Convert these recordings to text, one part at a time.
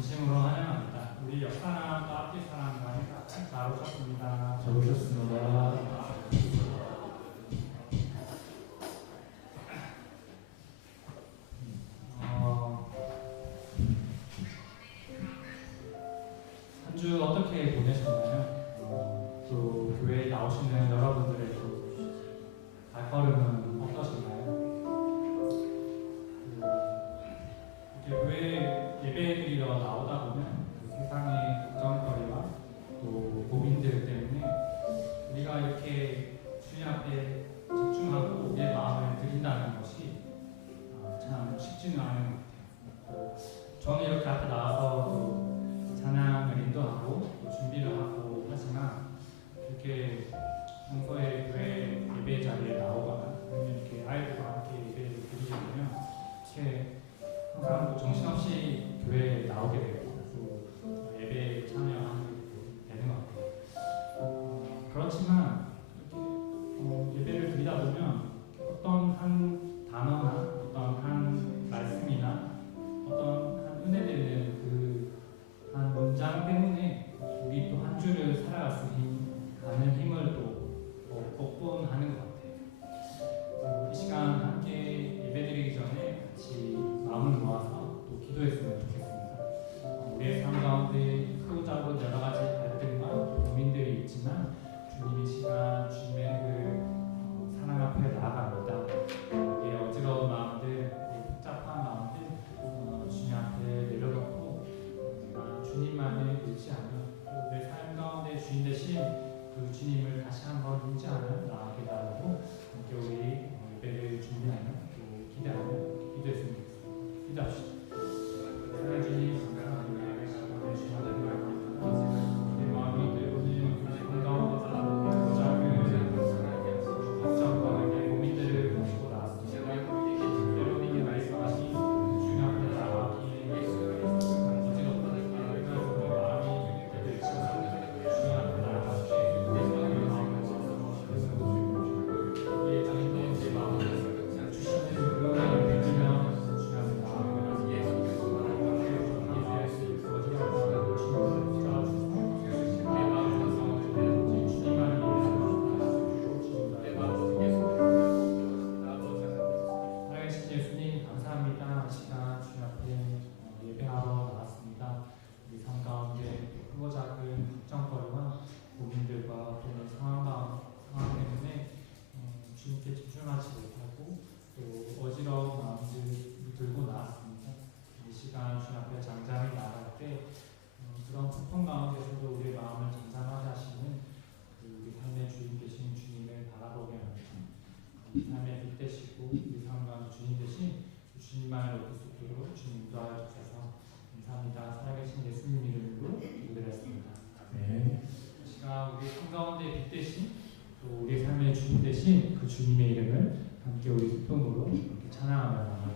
진심으로 환영합니다. 우리 옆 사람과 앞뒤 사람과 잘 오셨습니다. 잘 오셨습니다. 한 주 어떻게 보내셨나요? 또 교회에 나오시는 여러분들의 발걸음은 어떠신가요? 이렇게 교회 예배드리러 나오다 보면 세상의 걱정거리와 또 고민들 때문에 우리가 이렇게 주님 앞에 집중하고 우리의 마음을 드린다는 것이 참 쉽지는 않은 것 같아요. 저는 이렇게 앞에 나와서 또 찬양을 인도하고 또 준비를 하고 하지만 이렇게 평소에 교회 예배 자리에 나오거나 아니면 이렇게 아이들과 함께 예배를 드리게 되면 이렇게 항상 또 정신없이 교회에 나오게 되고 또 예배에 참여하게 되는 것 같아요. 그렇지만 이렇게 예배를 드리다 보면 어떤 한 단어나 어떤 한 말씀이나 어떤 한 은혜되는 그 한 문장 때문에 우리 또 한 주를 살아갈 수 있는 힘을 또 얻곤 하는 것 같아요. 이 시간 함께 예배드리기 전에 같이 마음을 모아서 또 기도했으면 좋겠습니다. 우리의 삶 가운데 크고 작은 여러 가지 갈등과 고민들이 있지만 주님 이 시간 주님의 그 사랑 앞에 나아갑니다. 우리의 어지러운 마음들, 복잡한 마음들 주님 앞에 내려놓고 주님만을 의지하며 내 삶 가운데 주인 되신 그 주님을 다시 한번 의지하는 나아가게 달라고 함께 우리 예배를 준비하며 또 기대하며 기도했으면 좋겠습니다. 기도합시다. 사랑해 주님 감사합니다. 주님 하나님 말씀 내 마음이 들고는 삶 가운데서 작은 걱정과 내 고민들을 가지고 나왔습니다. 여러분이 말씀하신 주님 앞에 나아가기에 삶의 빛 되시고 우리 삶 가운데 주님 되신 주님만을 얻을 수 있도록 주님 인도하여 주셔서 감사합니다. 살아계신 예수님 이름으로 기도드렸습니다. 네. 이 시간 우리 삶 가운데 빛 되신 또 우리 삶의 주님 되신 그 주님의 이름을 함께 우리 기쁨으로 이렇게 찬양하며 나아가요.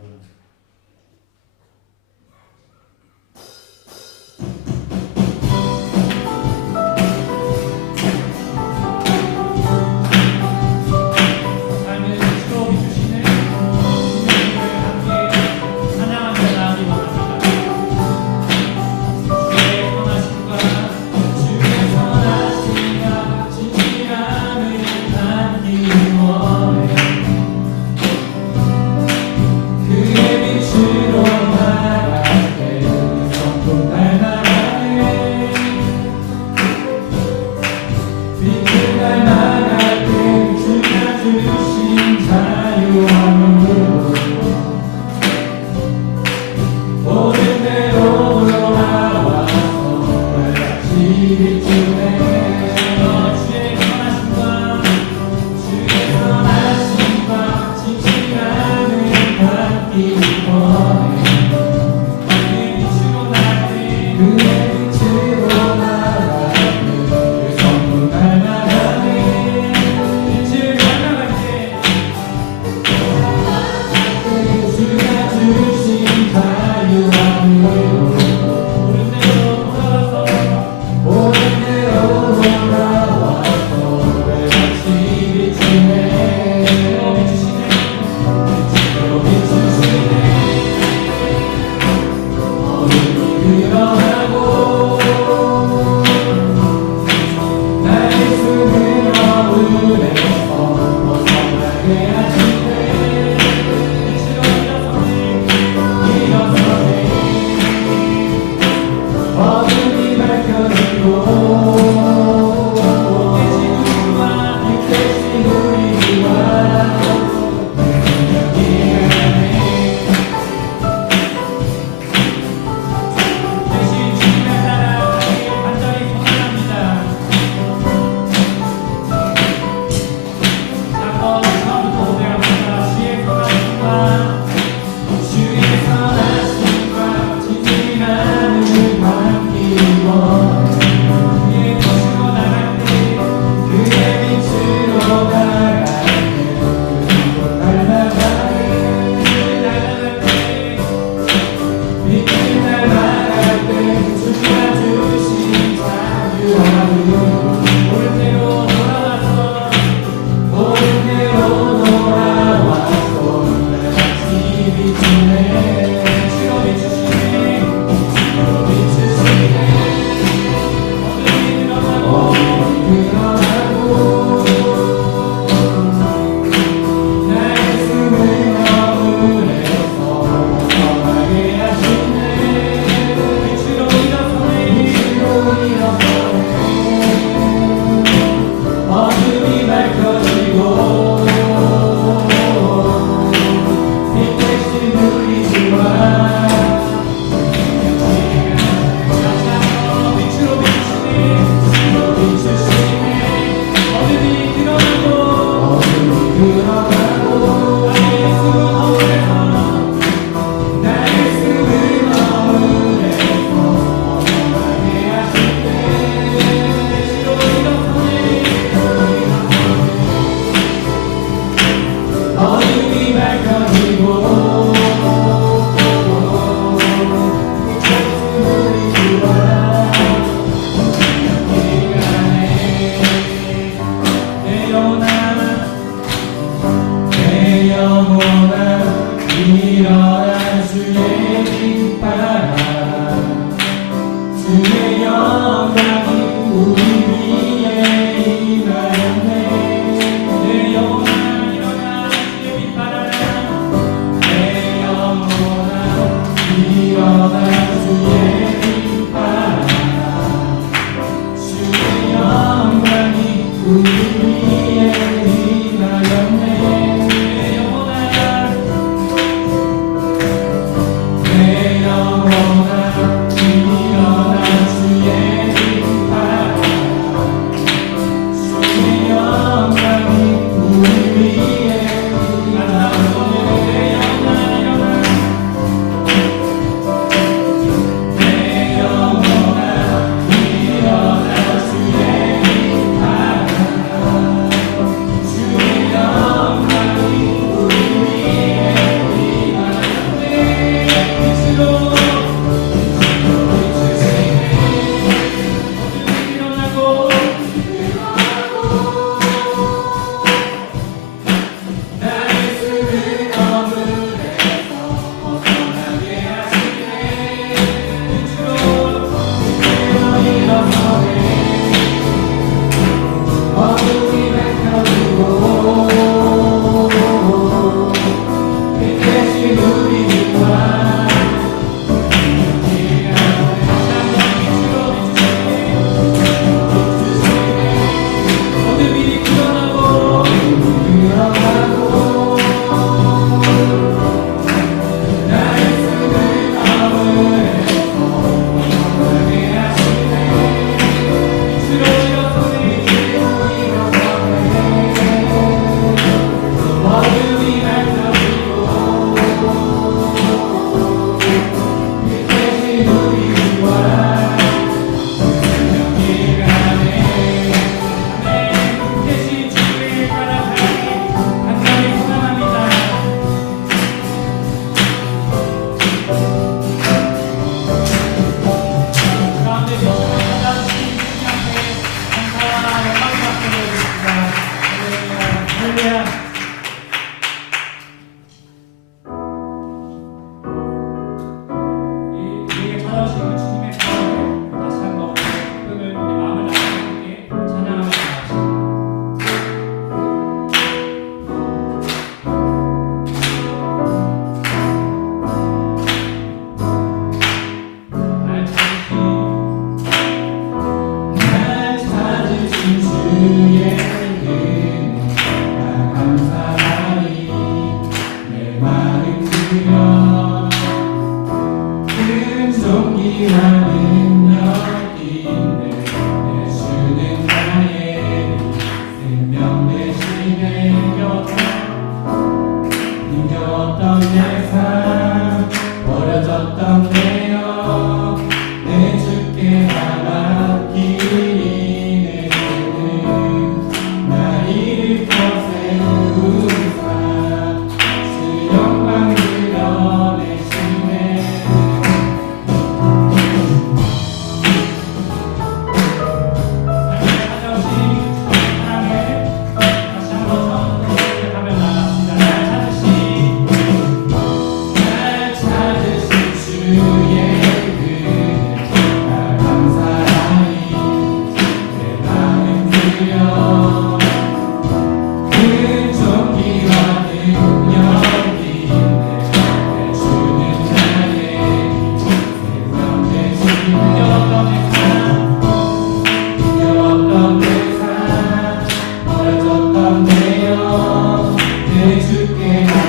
주님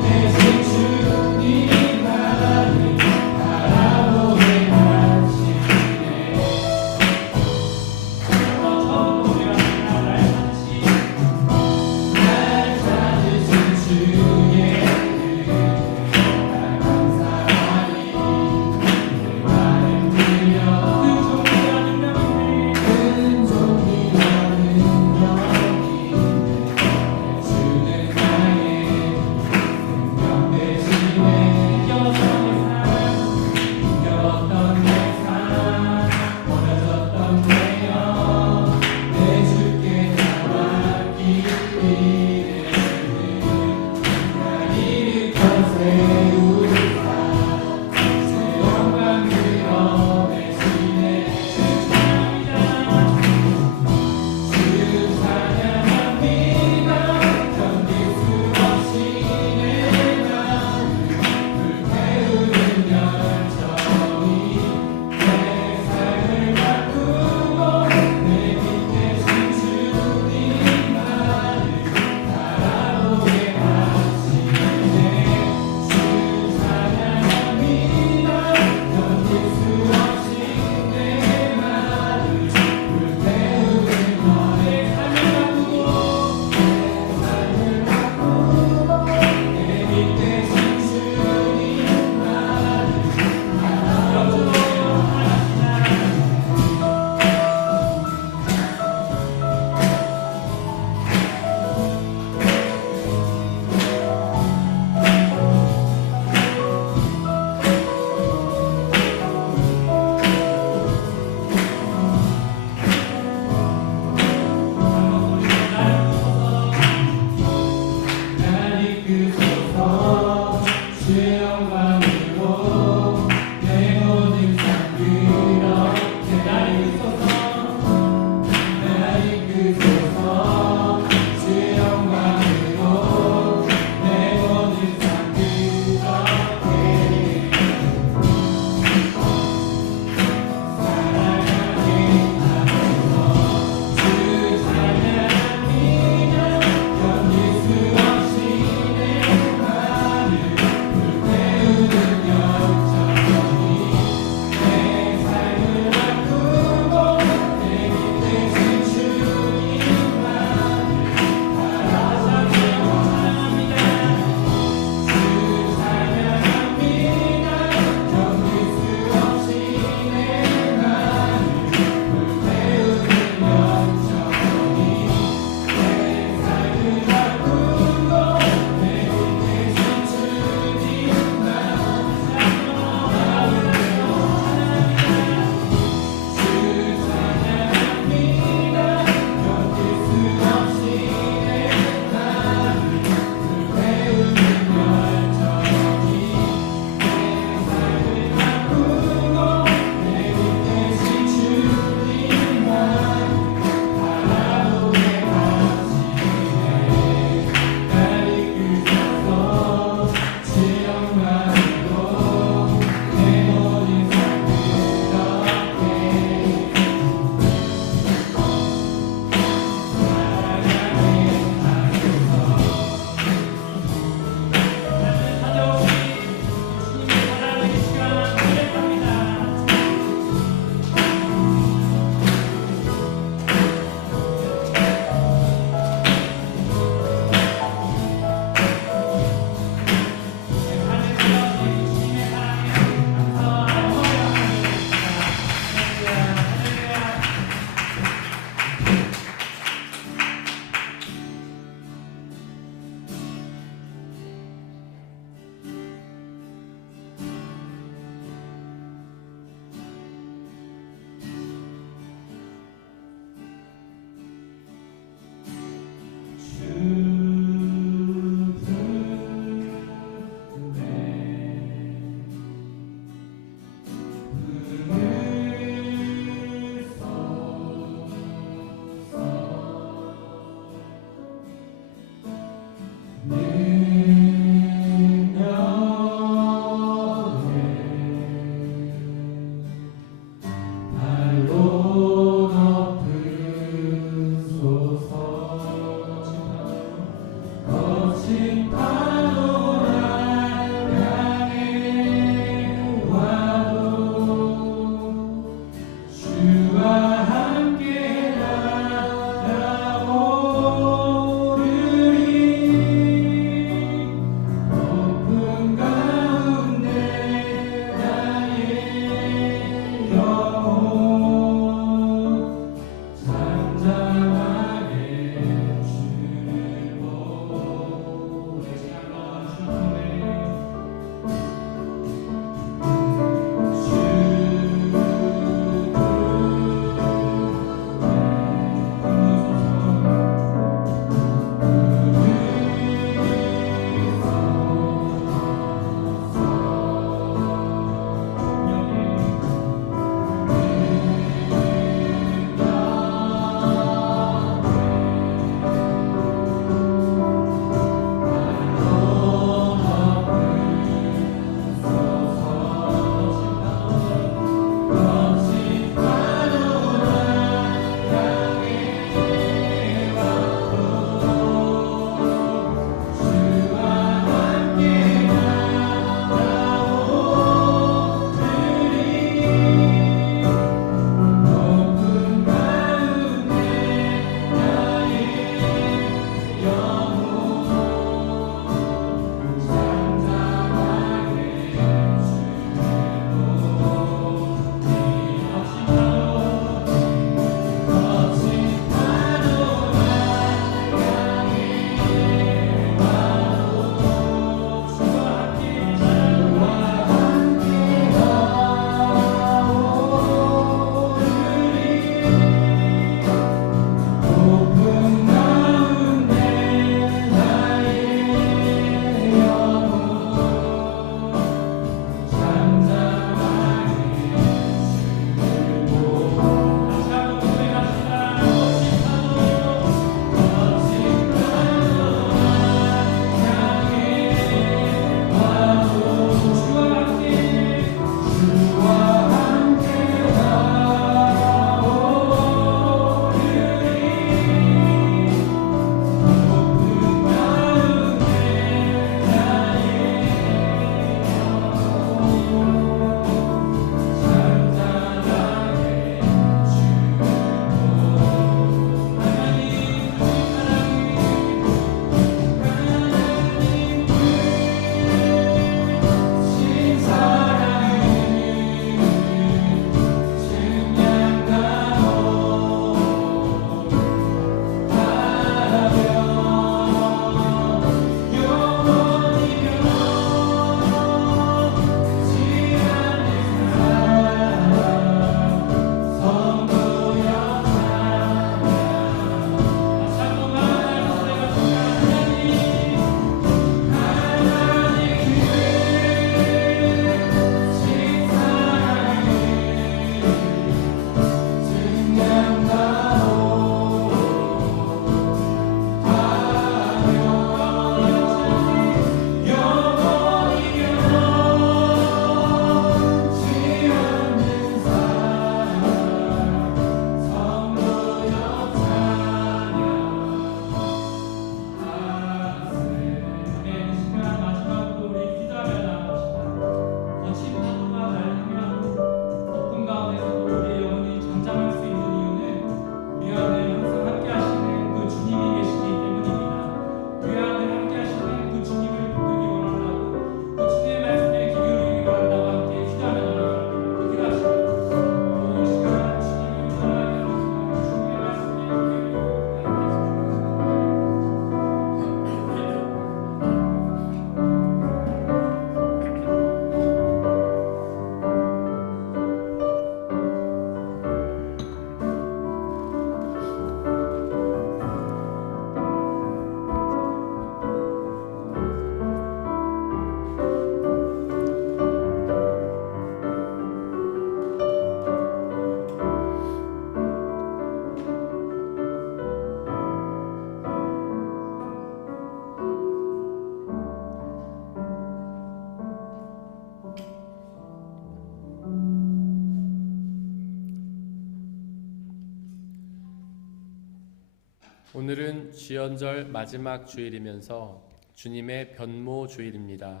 오늘은 주연절 마지막 주일이면서 주님의 변모 주일입니다.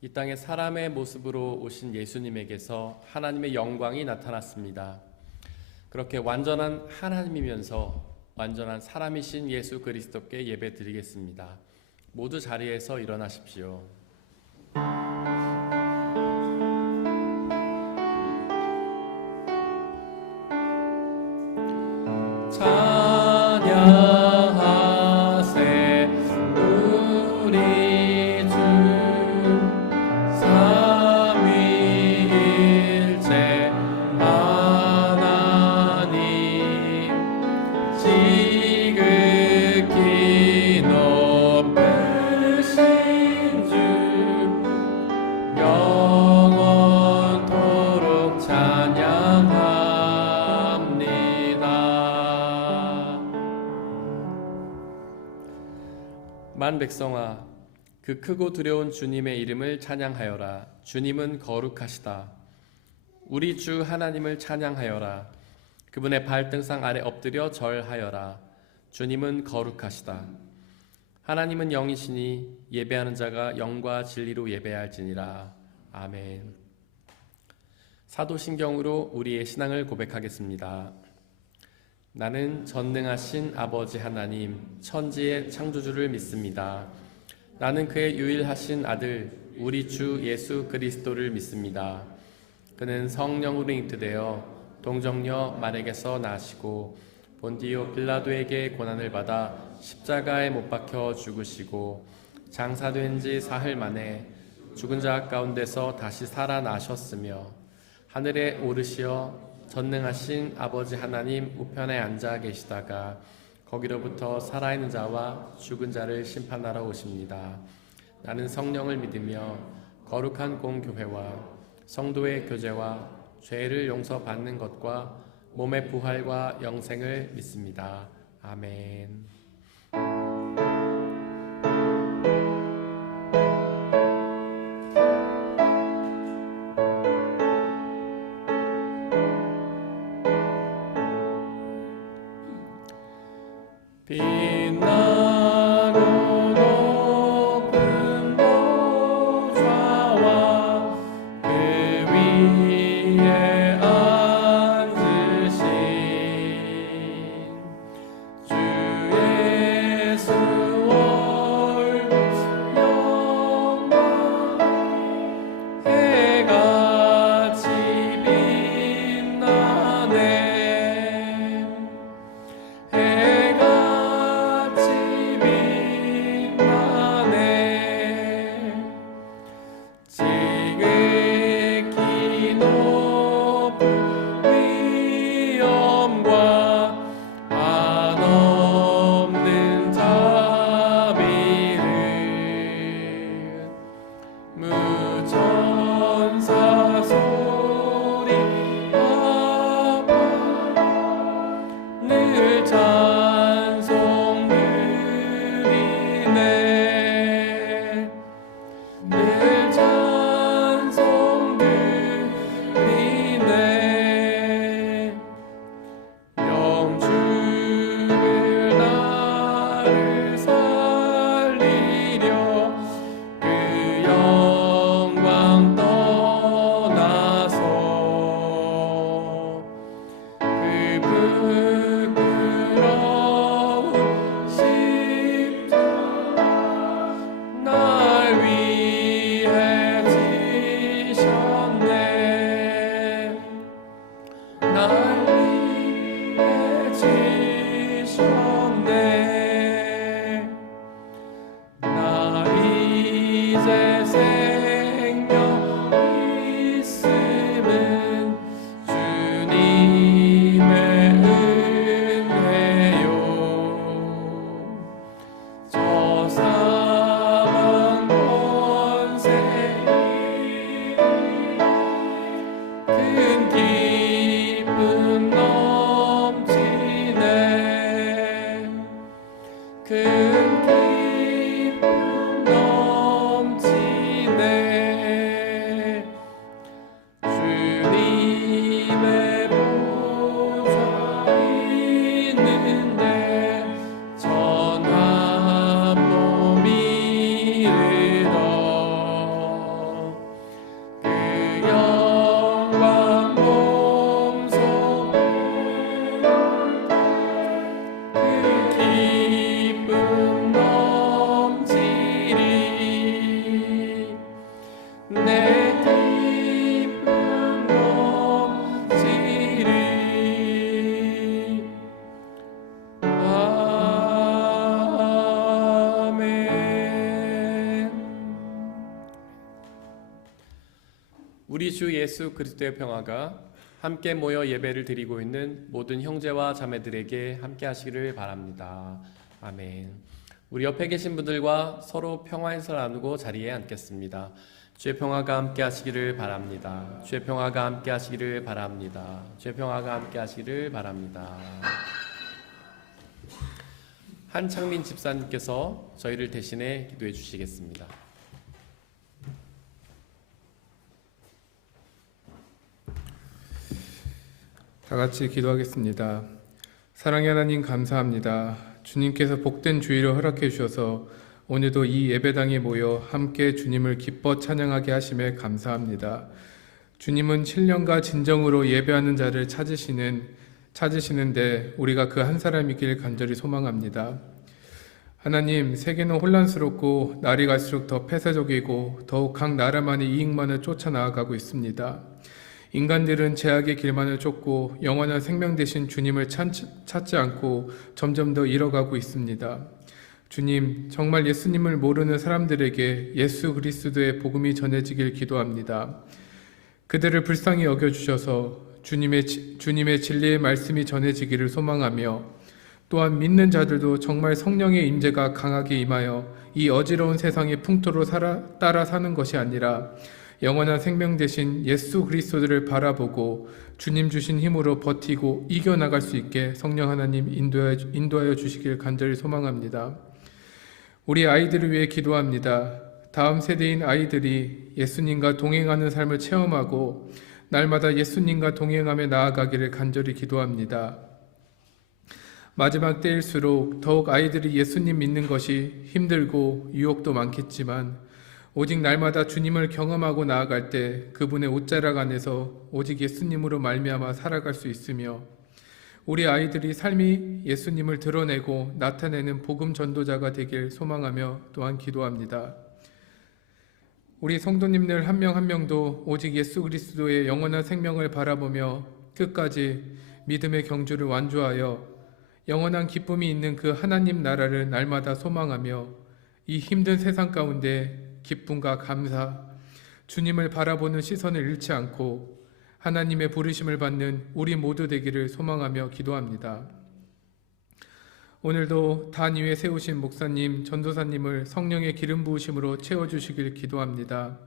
이 땅에 사람의 모습으로 오신 예수님에게서 하나님의 영광이 나타났습니다. 그렇게 완전한 하나님이면서 완전한 사람이신 예수 그리스도께 예배드리겠습니다. 모두 자리에서 일어나십시오. 찬양하세 우리 주 삼위일체 하나님 지극히 높으신 주 영원토록 찬양합니다. 만 백성아, 그 크고 두려운 주님의 이름을 찬양하여라. 주님은 거룩하시다. 우리 주 하나님을 찬양하여라. 그분의 발등상 아래 엎드려 절하여라. 주님은 거룩하시다. 하나님은 영이시니 예배하는 자가 영과 진리로 예배할지니라. 아멘. 사도신경으로 우리의 신앙을 고백하겠습니다. 나는 전능하신 아버지 하나님, 천지의 창조주를 믿습니다. 나는 그의 유일하신 아들, 우리 주 예수 그리스도를 믿습니다. 그는 성령으로 잉태되어 동정녀 마리아에게서 나시고 본디오 빌라도에게 고난을 받아 십자가에 못 박혀 죽으시고 장사된 지 사흘 만에 죽은 자 가운데서 다시 살아나셨으며 하늘에 오르시어 전능하신 아버지 하나님 우편에 앉아 계시다가 거기로부터 살아있는 자와 죽은 자를 심판하러 오십니다. 나는 성령을 믿으며 거룩한 공교회와 성도의 교제와 죄를 용서받는 것과 몸의 부활과 영생을 믿습니다. 아멘. 빛나고 높은 보좌와 그 위에 앉으신 주 예수 얼굴 영광 해같이 빛나네. 지극히 높은 위엄과 한없는 자비를 무천사 소리 아빠 늘 찬송 드리네. 늘 찬송 드리네. 영주를 나를 살리려 그 내 기쁨 넘치리. 아멘. 우리 주 예수 그리스도의 평화가 함께 모여 예배를 드리고 있는 모든 형제와 자매들에게 함께 하시기를 바랍니다. 아멘. 우리 옆에 계신 분들과 서로 평화 인사를 나누고 자리에 앉겠습니다. 주의 평화가 함께 하시기를 바랍니다. 주의 평화가 함께 하시기를 바랍니다. 주의 평화가 함께 하시기를 바랍니다. 한창민 집사님께서 저희를 대신해 기도해 주시겠습니다. 다 같이 기도하겠습니다. 사랑의 하나님 감사합니다. 주님께서 복된 주일을 허락해 주셔서 오늘도 이 예배당에 모여 함께 주님을 기뻐 찬양하게 하심에 감사합니다. 주님은 신령과 진정으로 예배하는 자를 찾으시는데 우리가 그 한 사람이길 간절히 소망합니다. 하나님, 세계는 혼란스럽고 날이 갈수록 더 폐쇄적이고 더욱 각 나라만의 이익만을 쫓아나아가고 있습니다. 인간들은 제약의 길만을 쫓고 영원한 생명 되신 주님을 찾지 않고 점점 더 잃어가고 있습니다. 주님, 정말 예수님을 모르는 사람들에게 예수 그리스도의 복음이 전해지길 기도합니다. 그들을 불쌍히 여겨주셔서 주님의 진리의 말씀이 전해지기를 소망하며 또한 믿는 자들도 정말 성령의 임재가 강하게 임하여 이 어지러운 세상의 풍토로 따라 사는 것이 아니라 영원한 생명 되신 예수 그리스도를 바라보고 주님 주신 힘으로 버티고 이겨나갈 수 있게 성령 하나님 인도하여 주시길 간절히 소망합니다. 우리 아이들을 위해 기도합니다. 다음 세대인 아이들이 예수님과 동행하는 삶을 체험하고 날마다 예수님과 동행하며 나아가기를 간절히 기도합니다. 마지막 때일수록 더욱 아이들이 예수님 믿는 것이 힘들고 유혹도 많겠지만 오직 날마다 주님을 경험하고 나아갈 때 그분의 옷자락 안에서 오직 예수님으로 말미암아 살아갈 수 있으며 우리 아이들이 삶이 예수님을 드러내고 나타내는 복음 전도자가 되길 소망하며 또한 기도합니다. 우리 성도님들 한 명 한 명도 오직 예수 그리스도의 영원한 생명을 바라보며 끝까지 믿음의 경주를 완주하여 영원한 기쁨이 있는 그 하나님 나라를 날마다 소망하며 이 힘든 세상 가운데 기쁨과 감사, 주님을 바라보는 시선을 잃지 않고 하나님의 부르심을 받는 우리 모두 되기를 소망하며 기도합니다. 오늘도 단 위에 세우신 목사님, 전도사님을 성령의 기름 부으심으로 채워주시길 기도합니다.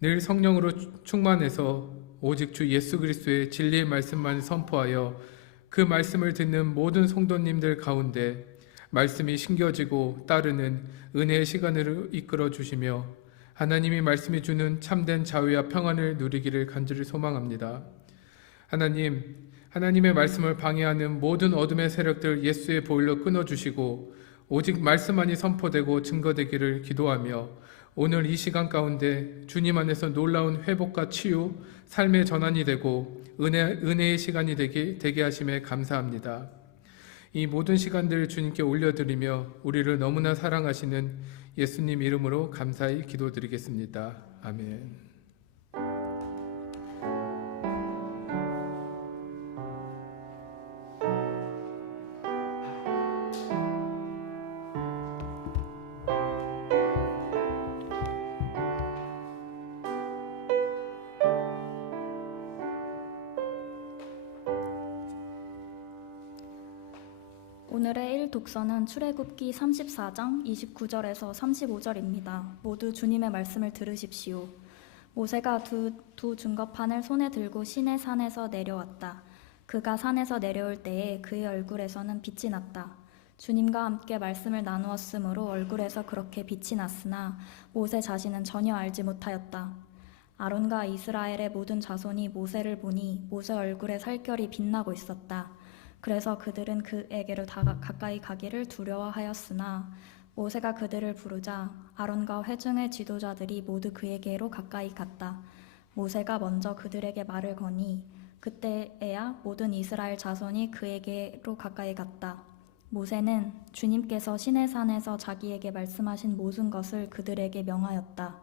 늘 성령으로 충만해서 오직 주 예수 그리스도의 진리의 말씀만 선포하여 그 말씀을 듣는 모든 성도님들 가운데 말씀이 심겨지고 따르는 은혜의 시간으로 이끌어 주시며 하나님이 말씀이 주는 참된 자유와 평안을 누리기를 간절히 소망합니다. 하나님의 말씀을 방해하는 모든 어둠의 세력들 예수의 보혈로 끊어주시고 오직 말씀만이 선포되고 증거되기를 기도하며 오늘 이 시간 가운데 주님 안에서 놀라운 회복과 치유, 삶의 전환이 되고 은혜의 시간이 되게 하심에 감사합니다. 이 모든 시간들을 주님께 올려드리며 우리를 너무나 사랑하시는 예수님 이름으로 감사히 기도드리겠습니다. 아멘. 오늘의 1독서는 출애굽기 34장 29절에서 35절입니다. 모두 주님의 말씀을 들으십시오. 모세가 두 증거판을 손에 들고 시내 산에서 내려왔다. 그가 산에서 내려올 때에 그의 얼굴에서는 빛이 났다. 주님과 함께 말씀을 나누었으므로 얼굴에서 그렇게 빛이 났으나 모세 자신은 전혀 알지 못하였다. 아론과 이스라엘의 모든 자손이 모세를 보니 모세 얼굴에 살결이 빛나고 있었다. 그래서 그들은 그에게로 가까이 가기를 두려워하였으나 모세가 그들을 부르자 아론과 회중의 지도자들이 모두 그에게로 가까이 갔다. 모세가 먼저 그들에게 말을 거니 그때에야 모든 이스라엘 자손이 그에게로 가까이 갔다. 모세는 주님께서 시내산에서 자기에게 말씀하신 모든 것을 그들에게 명하였다.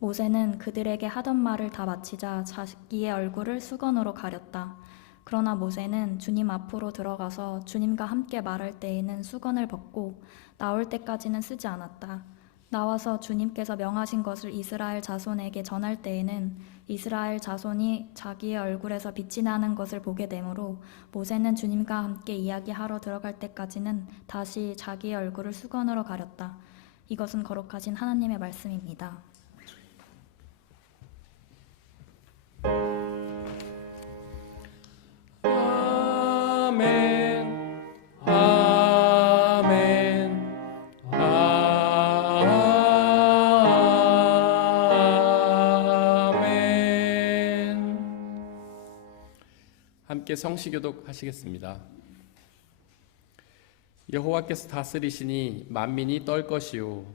모세는 그들에게 하던 말을 다 마치자 자기의 얼굴을 수건으로 가렸다. 그러나 모세는 주님 앞으로 들어가서 주님과 함께 말할 때에는 수건을 벗고 나올 때까지는 쓰지 않았다. 나와서 주님께서 명하신 것을 이스라엘 자손에게 전할 때에는 이스라엘 자손이 자기의 얼굴에서 빛이 나는 것을 보게 되므로 모세는 주님과 함께 이야기하러 들어갈 때까지는 다시 자기의 얼굴을 수건으로 가렸다. 이것은 거룩하신 하나님의 말씀입니다. 아멘. 아멘. 아멘. 함께 성시교독 하시겠습니다. 여호와께서 다스리시니 만민이 떨 것이요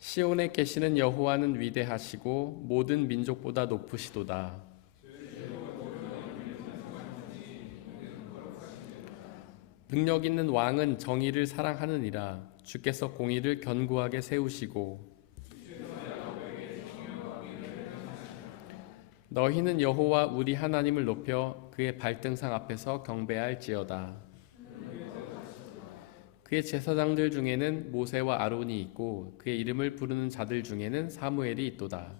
시온에 계시는 여호와는 위대하시고 모든 민족보다 높으시도다. 능력 있는 왕은 정의를 사랑하느니라. 주께서 공의를 견고하게 세우시고 너희는 여호와 우리 하나님을 높여 그의 발등상 앞에서 경배할지어다. 그의 제사장들 중에는 모세와 아론이 있고 그의 이름을 부르는 자들 중에는 사무엘이 있도다.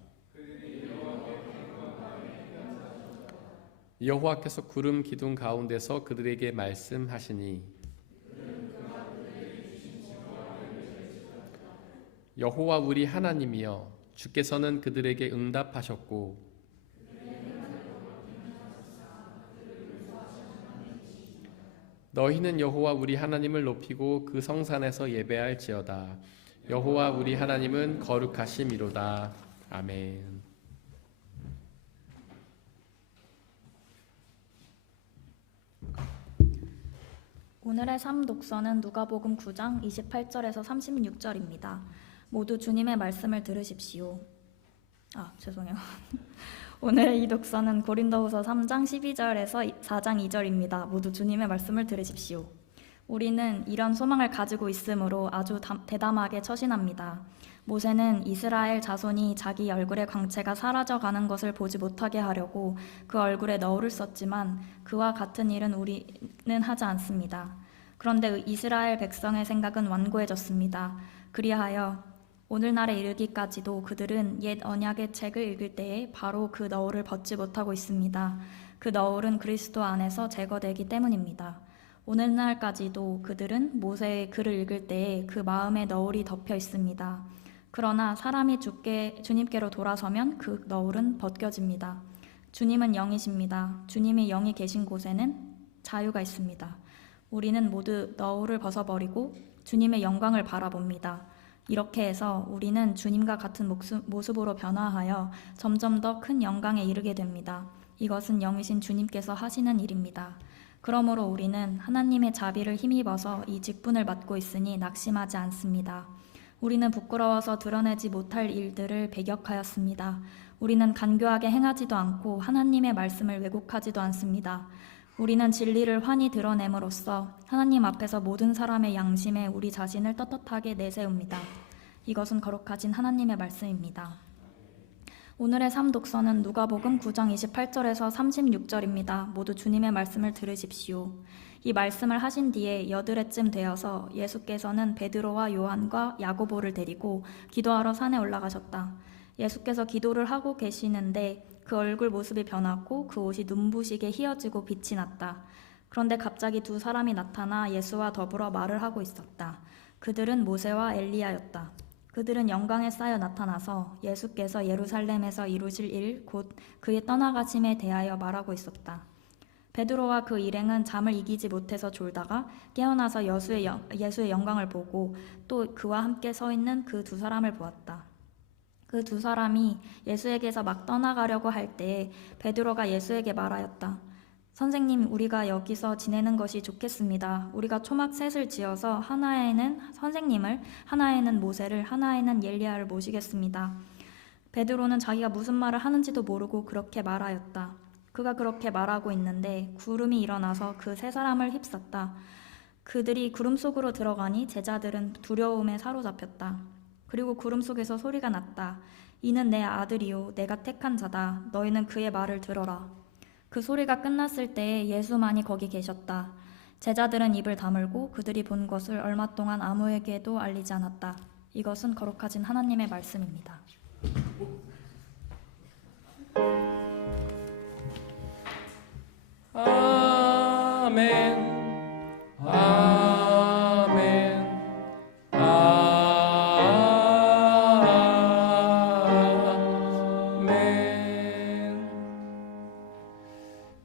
여호와께서 구름 기둥 가운데서 그들에게 말씀하시니 여호와 우리 하나님이여 주께서는 그들에게 응답하셨고 너희는 여호와 우리 하나님을 높이고 그 성산에서 예배할지어다. 여호와 우리 하나님은 거룩하심이로다. 아멘. 오늘의 삶독서는 누가복음 9장 28절에서 36절입니다. 모두 주님의 말씀을 들으십시오. 죄송해요. 오늘의 이 독서는 고린도후서 3장 12절에서 4장 2절입니다. 모두 주님의 말씀을 들으십시오. 우리는 이런 소망을 가지고 있으므로 아주 대담하게 처신합니다. 모세는 이스라엘 자손이 자기 얼굴의 광채가 사라져가는 것을 보지 못하게 하려고 그 얼굴에 너울을 썼지만 그와 같은 일은 우리는 하지 않습니다. 그런데 이스라엘 백성의 생각은 완고해졌습니다. 그리하여 오늘날에 이르기까지도 그들은 옛 언약의 책을 읽을 때에 바로 그 너울을 벗지 못하고 있습니다. 그 너울은 그리스도 안에서 제거되기 때문입니다. 오늘날까지도 그들은 모세의 글을 읽을 때에 그 마음의 너울이 덮여 있습니다. 그러나 사람이 주님께로 돌아서면 그 너울은 벗겨집니다. 주님은 영이십니다. 주님이 영이 계신 곳에는 자유가 있습니다. 우리는 모두 너울을 벗어버리고 주님의 영광을 바라봅니다. 이렇게 해서 우리는 주님과 같은 모습으로 변화하여 점점 더 큰 영광에 이르게 됩니다. 이것은 영이신 주님께서 하시는 일입니다. 그러므로 우리는 하나님의 자비를 힘입어서 이 직분을 맡고 있으니 낙심하지 않습니다. 우리는 부끄러워서 드러내지 못할 일들을 배격하였습니다. 우리는 간교하게 행하지도 않고 하나님의 말씀을 왜곡하지도 않습니다. 우리는 진리를 환히 드러냄으로써 하나님 앞에서 모든 사람의 양심에 우리 자신을 떳떳하게 내세웁니다. 이것은 거룩하신 하나님의 말씀입니다. 오늘의 삶독서는 누가복음 9장 28절에서 36절입니다. 모두 주님의 말씀을 들으십시오. 이 말씀을 하신 뒤에 여드레쯤 되어서 예수께서는 베드로와 요한과 야고보를 데리고 기도하러 산에 올라가셨다. 예수께서 기도를 하고 계시는데 그 얼굴 모습이 변하고 그 옷이 눈부시게 희어지고 빛이 났다. 그런데 갑자기 두 사람이 나타나 예수와 더불어 말을 하고 있었다. 그들은 모세와 엘리야였다. 그들은 영광에 쌓여 나타나서 예수께서 예루살렘에서 이루실 일, 곧 그의 떠나가심에 대하여 말하고 있었다. 베드로와 그 일행은 잠을 이기지 못해서 졸다가 깨어나서 예수의 영광을 보고 또 그와 함께 서 있는 그 두 사람을 보았다. 그 두 사람이 예수에게서 막 떠나가려고 할 때에 베드로가 예수에게 말하였다. 선생님, 우리가 여기서 지내는 것이 좋겠습니다. 우리가 초막 셋을 지어서 하나에는 선생님을, 하나에는 모세를, 하나에는 엘리야를 모시겠습니다. 베드로는 자기가 무슨 말을 하는지도 모르고 그렇게 말하였다. 그가 그렇게 말하고 있는데 구름이 일어나서 그 세 사람을 휩쌌다. 그들이 구름 속으로 들어가니 제자들은 두려움에 사로잡혔다. 그리고 구름 속에서 소리가 났다. 이는 내 아들이요 내가 택한 자다. 너희는 그의 말을 들어라. 그 소리가 끝났을 때에 예수만이 거기 계셨다. 제자들은 입을 다물고 그들이 본 것을 얼마 동안 아무에게도 알리지 않았다. 이것은 거룩하신 하나님의 말씀입니다. 아멘. 아멘. 아멘.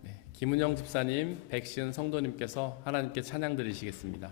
네, 김은영 집사님, 백시은 성도님께서 하나님께 찬양 드리시겠습니다.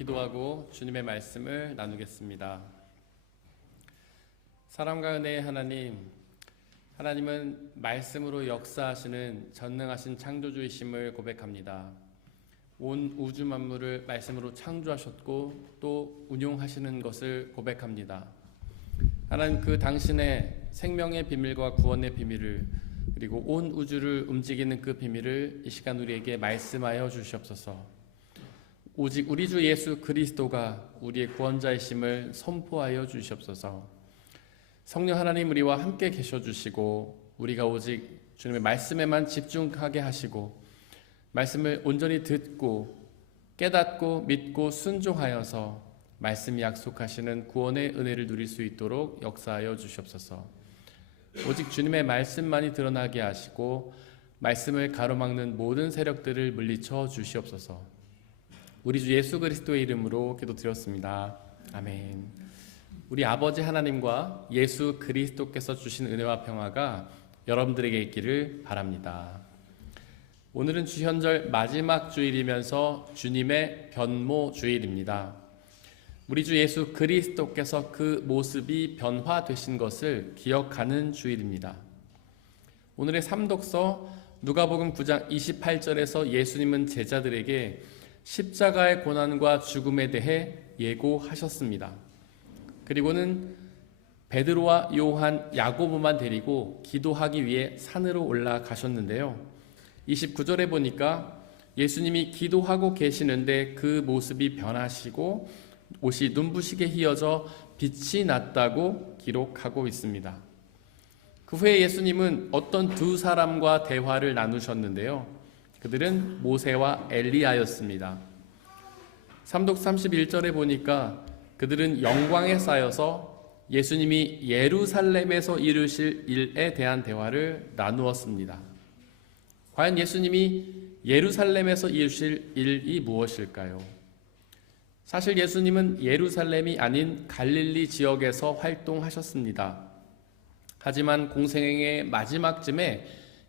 기도하고 주님의 말씀을 나누겠습니다. 사랑과 은혜의 하나님, 하나님은 말씀으로 역사하시는 전능하신 창조주이심을 고백합니다. 온 우주 만물을 말씀으로 창조하셨고 또 운용하시는 것을 고백합니다. 하나님, 그 당신의 생명의 비밀과 구원의 비밀을, 그리고 온 우주를 움직이는 그 비밀을 이 시간 우리에게 말씀하여 주시옵소서. 오직 우리 주 예수 그리스도가 우리의 구원자이심을 선포하여 주시옵소서. 성령 하나님, 우리와 함께 계셔 주시고 우리가 오직 주님의 말씀에만 집중하게 하시고 말씀을 온전히 듣고 깨닫고 믿고 순종하여서 말씀이 약속하시는 구원의 은혜를 누릴 수 있도록 역사하여 주시옵소서. 오직 주님의 말씀만이 드러나게 하시고 말씀을 가로막는 모든 세력들을 물리쳐 주시옵소서. 우리 주 예수 그리스도의 이름으로 기도드렸습니다. 아멘. 우리 아버지 하나님과 예수 그리스도께서 주신 은혜와 평화가 여러분들에게 있기를 바랍니다. 오늘은 주현절 마지막 주일이면서 주님의 변모 주일입니다. 우리 주 예수 그리스도께서 그 모습이 변화되신 것을 기억하는 주일입니다. 오늘의 삼독서 누가복음 9장 28절에서 예수님은 제자들에게 십자가의 고난과 죽음에 대해 예고하셨습니다. 그리고는 베드로와 요한, 야고보만 데리고 기도하기 위해 산으로 올라가셨는데요. 29절에 보니까 예수님이 기도하고 계시는데 그 모습이 변하시고 옷이 눈부시게 휘어져 빛이 났다고 기록하고 있습니다. 그 후에 예수님은 어떤 두 사람과 대화를 나누셨는데요. 그들은 모세와 엘리야였습니다. 삼독 31절에 보니까 그들은 영광에 쌓여서 예수님이 예루살렘에서 이루실 일에 대한 대화를 나누었습니다. 과연 예수님이 예루살렘에서 이루실 일이 무엇일까요? 사실 예수님은 예루살렘이 아닌 갈릴리 지역에서 활동하셨습니다. 하지만 공생애의 마지막쯤에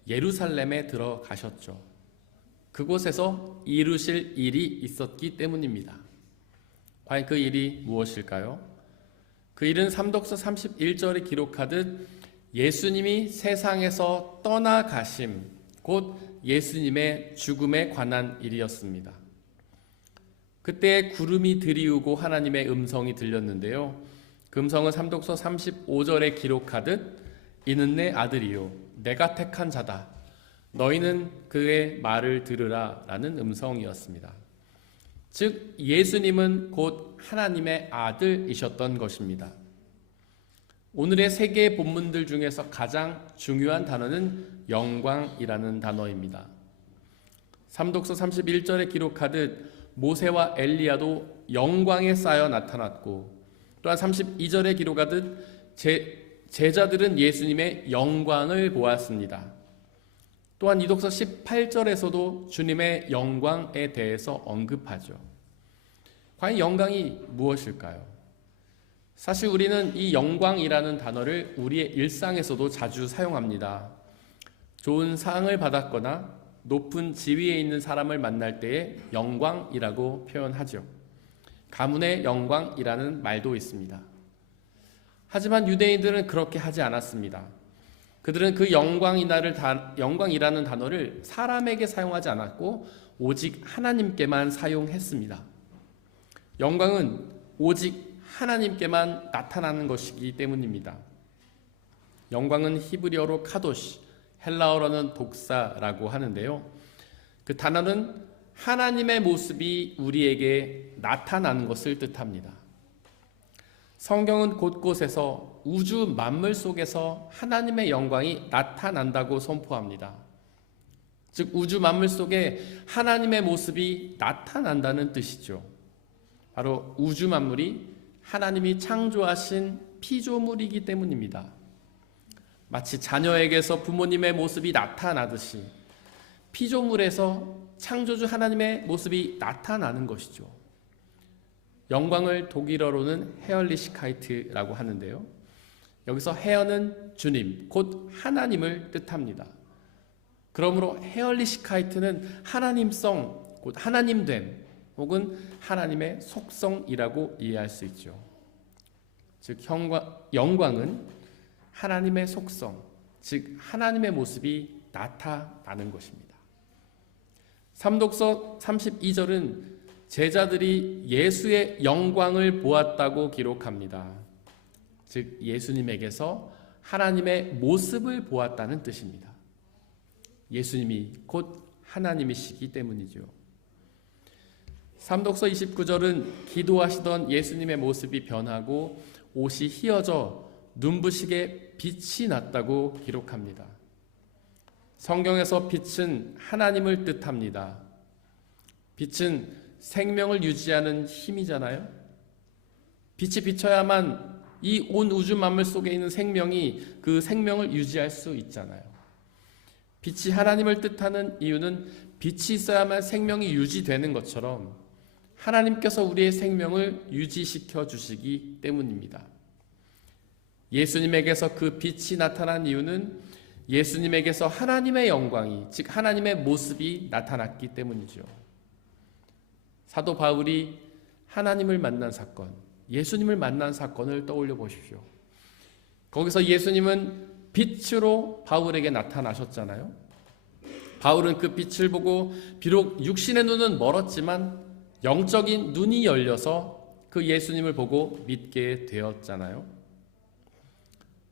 예루살렘에 들어가셨죠. 그곳에서 이루실 일이 있었기 때문입니다. 과연 그 일이 무엇일까요? 그 일은 삼독서 31절에 기록하듯 예수님이 세상에서 떠나가심, 곧 예수님의 죽음에 관한 일이었습니다. 그때 구름이 드리우고 하나님의 음성이 들렸는데요. 그 음성은 삼독서 35절에 기록하듯 이는 내 아들이요 내가 택한 자다. 너희는 그의 말을 들으라 라는 음성이었습니다. 즉 예수님은 곧 하나님의 아들이셨던 것입니다. 오늘의 세 개의 본문들 중에서 가장 중요한 단어는 영광이라는 단어입니다. 삼독서 31절에 기록하듯 모세와 엘리야도 영광에 쌓여 나타났고 또한 32절에 기록하듯 제자들은 예수님의 영광을 보았습니다. 또한 이독서 18절에서도 주님의 영광에 대해서 언급하죠. 과연 영광이 무엇일까요? 사실 우리는 이 영광이라는 단어를 우리의 일상에서도 자주 사용합니다. 좋은 상을 받았거나 높은 지위에 있는 사람을 만날 때에 영광이라고 표현하죠. 가문의 영광이라는 말도 있습니다. 하지만 유대인들은 그렇게 하지 않았습니다. 그들은 그 영광이라는 단어를 사람에게 사용하지 않았고 오직 하나님께만 사용했습니다. 영광은 오직 하나님께만 나타나는 것이기 때문입니다. 영광은 히브리어로 카도시, 헬라어로는 독사라고 하는데요. 그 단어는 하나님의 모습이 우리에게 나타나는 것을 뜻합니다. 성경은 곳곳에서 우주 만물 속에서 하나님의 영광이 나타난다고 선포합니다. 즉 우주 만물 속에 하나님의 모습이 나타난다는 뜻이죠. 바로 우주 만물이 하나님이 창조하신 피조물이기 때문입니다. 마치 자녀에게서 부모님의 모습이 나타나듯이 피조물에서 창조주 하나님의 모습이 나타나는 것이죠. 영광을 독일어로는 헤얼리시카이트라고 하는데요. 여기서 헤어는 주님, 곧 하나님을 뜻합니다. 그러므로 헤얼리시카이트는 하나님성, 곧 하나님됨, 혹은 하나님의 속성이라고 이해할 수 있죠. 즉 영광은 하나님의 속성, 즉 하나님의 모습이 나타나는 것입니다. 삼독서 32절은 제자들이 예수의 영광을 보았다고 기록합니다. 즉 예수님에게서 하나님의 모습을 보았다는 뜻입니다. 예수님이 곧 하나님이시기 때문이죠. 삼독서 29절은 기도하시던 예수님의 모습이 변하고 옷이 휘어져 눈부시게 빛이 났다고 기록합니다. 성경에서 빛은 하나님을 뜻합니다. 빛은 생명을 유지하는 힘이잖아요. 빛이 비춰야만 이 온 우주 만물 속에 있는 생명이 그 생명을 유지할 수 있잖아요. 빛이 하나님을 뜻하는 이유는 빛이 있어야만 생명이 유지되는 것처럼 하나님께서 우리의 생명을 유지시켜 주시기 때문입니다. 예수님에게서 그 빛이 나타난 이유는 예수님에게서 하나님의 영광이, 즉 하나님의 모습이 나타났기 때문이죠. 사도 바울이 하나님을 만난 사건, 예수님을 만난 사건을 떠올려 보십시오. 거기서 예수님은 빛으로 바울에게 나타나셨잖아요. 바울은 그 빛을 보고 비록 육신의 눈은 멀었지만 영적인 눈이 열려서 그 예수님을 보고 믿게 되었잖아요.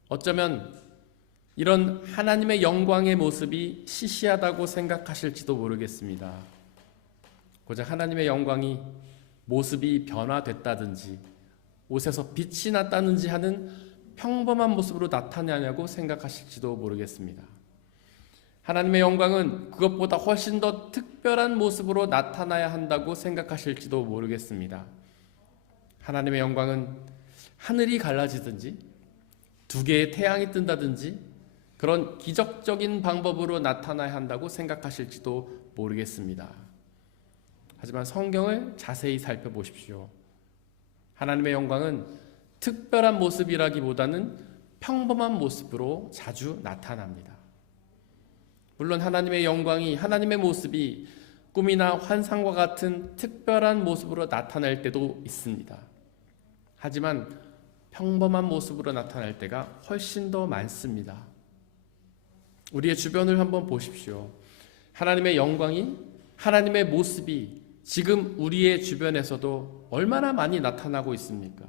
어쩌면 이런 하나님의 영광의 모습이 시시하다고 생각하실지도 모르겠습니다. 고작 하나님의 영광이 모습이 변화됐다든지 옷에서 빛이 났다든지 하는 평범한 모습으로 나타나냐고 생각하실지도 모르겠습니다. 하나님의 영광은 그것보다 훨씬 더 특별한 모습으로 나타나야 한다고 생각하실지도 모르겠습니다. 하나님의 영광은 하늘이 갈라지든지 두 개의 태양이 뜬다든지 그런 기적적인 방법으로 나타나야 한다고 생각하실지도 모르겠습니다. 하지만 성경을 자세히 살펴보십시오. 하나님의 영광은 특별한 모습이라기보다는 평범한 모습으로 자주 나타납니다. 물론 하나님의 영광이, 하나님의 모습이 꿈이나 환상과 같은 특별한 모습으로 나타날 때도 있습니다. 하지만 평범한 모습으로 나타날 때가 훨씬 더 많습니다. 우리의 주변을 한번 보십시오. 하나님의 영광이, 하나님의 모습이 지금 우리의 주변에서도 얼마나 많이 나타나고 있습니까?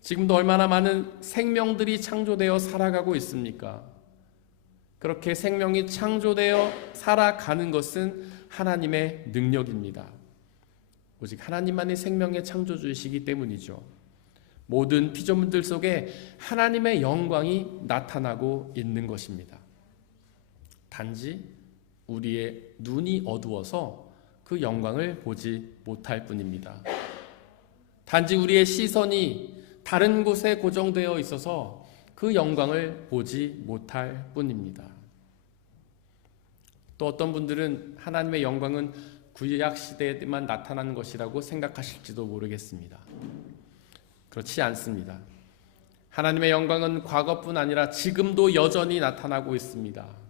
지금도 얼마나 많은 생명들이 창조되어 살아가고 있습니까? 그렇게 생명이 창조되어 살아가는 것은 하나님의 능력입니다. 오직 하나님만이 생명의 창조주이시기 때문이죠. 모든 피조물들 속에 하나님의 영광이 나타나고 있는 것입니다. 단지 우리의 눈이 어두워서 그 영광을 보지 못할 뿐입니다. 단지 우리의 시선이 다른 곳에 고정되어 있어서 그 영광을 보지 못할 뿐입니다. 또 어떤 분들은 하나님의 영광은 구약 시대에만 나타나는 것이라고 생각하실지도 모르겠습니다. 그렇지 않습니다. 하나님의 영광은 과거뿐 아니라 지금도 여전히 나타나고 있습니다.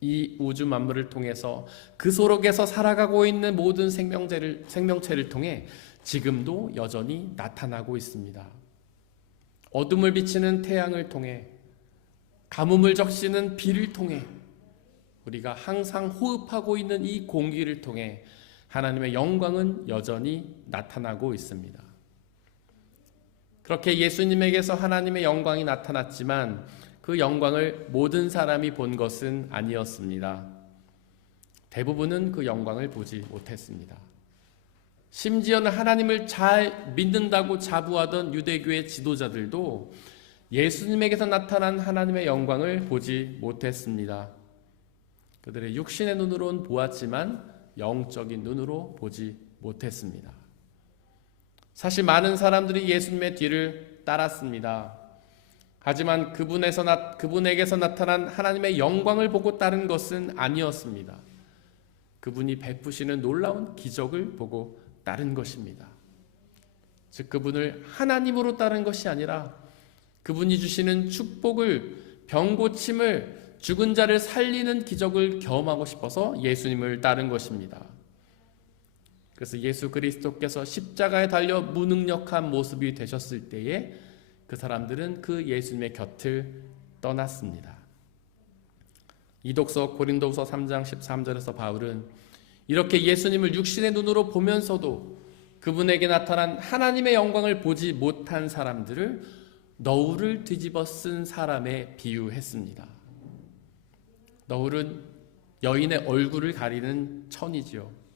이 우주 만물을 통해서 그 속에서 살아가고 있는 모든 생명체를 통해 지금도 여전히 나타나고 있습니다. 어둠을 비치는 태양을 통해, 가뭄을 적시는 비를 통해, 우리가 항상 호흡하고 있는 이 공기를 통해 하나님의 영광은 여전히 나타나고 있습니다. 그렇게 예수님에게서 하나님의 영광이 나타났지만 그 영광을 모든 사람이 본 것은 아니었습니다. 대부분은 그 영광을 보지 못했습니다. 심지어는 하나님을 잘 믿는다고 자부하던 유대교의 지도자들도 예수님에게서 나타난 하나님의 영광을 보지 못했습니다. 그들의 육신의 눈으로는 보았지만 영적인 눈으로 보지 못했습니다. 사실 많은 사람들이 예수님의 뒤를 따랐습니다. 하지만 그분에게서 나타난 하나님의 영광을 보고 따른 것은 아니었습니다. 그분이 베푸시는 놀라운 기적을 보고 따른 것입니다. 즉 그분을 하나님으로 따른 것이 아니라 그분이 주시는 축복을, 병고침을, 죽은 자를 살리는 기적을 경험하고 싶어서 예수님을 따른 것입니다. 그래서 예수 그리스도께서 십자가에 달려 무능력한 모습이 되셨을 때에 그 사람들은 그 예수님의 곁을 떠났습니다. 이독서 고린도후서 3장 13절에서 바울은 이렇게 예수님을 육신의 눈으로 보면서도 그분에게 나타난 하나님의 영광을 보지 못한 사람들을 너울을 뒤집어 쓴 사람에 비유했습니다. 너울은 여인의 얼굴을 가리는 천이지요.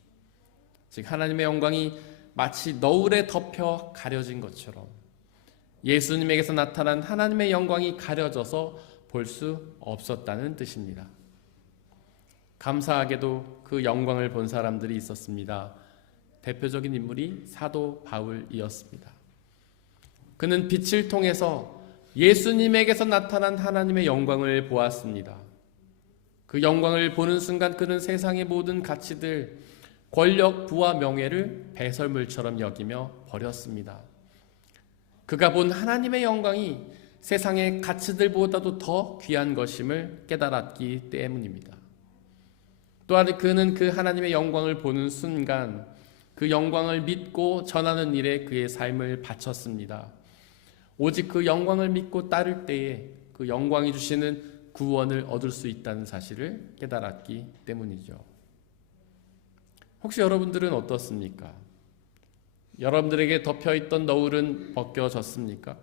즉 하나님의 영광이 마치 너울에 덮여 가려진 것처럼 예수님에게서 나타난 하나님의 영광이 가려져서 볼 수 없었다는 뜻입니다. 감사하게도 그 영광을 본 사람들이 있었습니다. 대표적인 인물이 사도 바울이었습니다. 그는 빛을 통해서 예수님에게서 나타난 하나님의 영광을 보았습니다. 그 영광을 보는 순간 그는 세상의 모든 가치들, 권력, 부와 명예를 배설물처럼 여기며 버렸습니다. 그가 본 하나님의 영광이 세상의 가치들보다도 더 귀한 것임을 깨달았기 때문입니다. 또한 그는 그 하나님의 영광을 보는 순간 그 영광을 믿고 전하는 일에 그의 삶을 바쳤습니다. 오직 그 영광을 믿고 따를 때에 그 영광이 주시는 구원을 얻을 수 있다는 사실을 깨달았기 때문이죠. 혹시 여러분들은 어떻습니까? 여러분들에게 덮여있던 너울은 벗겨졌습니까?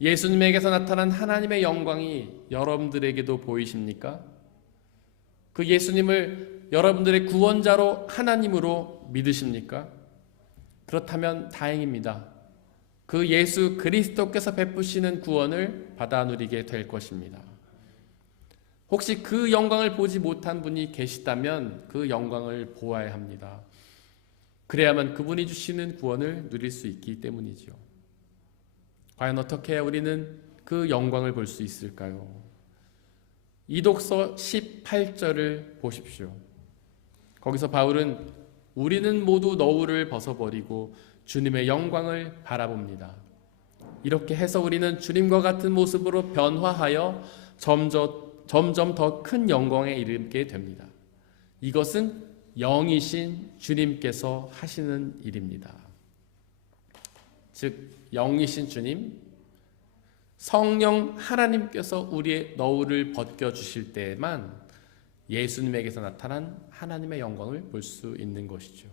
예수님에게서 나타난 하나님의 영광이 여러분들에게도 보이십니까? 그 예수님을 여러분들의 구원자로 하나님으로 믿으십니까? 그렇다면 다행입니다. 그 예수 그리스도께서 베푸시는 구원을 받아 누리게 될 것입니다. 혹시 그 영광을 보지 못한 분이 계시다면 그 영광을 보아야 합니다. 그래야만 그분이 주시는 구원을 누릴 수 있기 때문이죠. 과연 어떻게 해야 우리는 그 영광을 볼 수 있을까요? 이독서 18절을 보십시오. 거기서 바울은 우리는 모두 너울을 벗어버리고 주님의 영광을 바라봅니다. 이렇게 해서 우리는 주님과 같은 모습으로 변화하여 점점 더 큰 영광에 이르게 됩니다. 이것은 영이신 주님께서 하시는 일입니다. 즉 영이신 주님, 성령 하나님께서 우리의 너울을 벗겨주실 때에만 예수님에게서 나타난 하나님의 영광을 볼 수 있는 것이죠.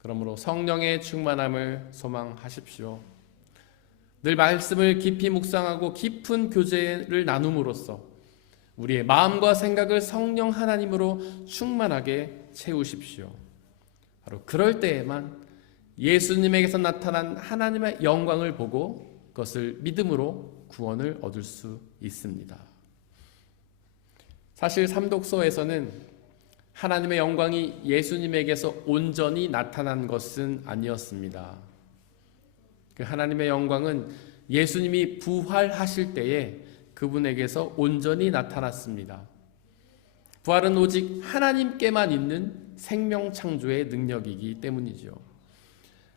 그러므로 성령의 충만함을 소망하십시오. 늘 말씀을 깊이 묵상하고 깊은 교제를 나눔으로써 우리의 마음과 생각을 성령 하나님으로 충만하게 채우십시오. 바로 그럴 때에만 예수님에게서 나타난 하나님의 영광을 보고 그것을 믿음으로 구원을 얻을 수 있습니다. 사실 삼독서에서는 하나님의 영광이 예수님에게서 온전히 나타난 것은 아니었습니다. 그 하나님의 영광은 예수님이 부활하실 때에 그분에게서 온전히 나타났습니다. 부활은 오직 하나님께만 있는 생명 창조의 능력이기 때문이죠.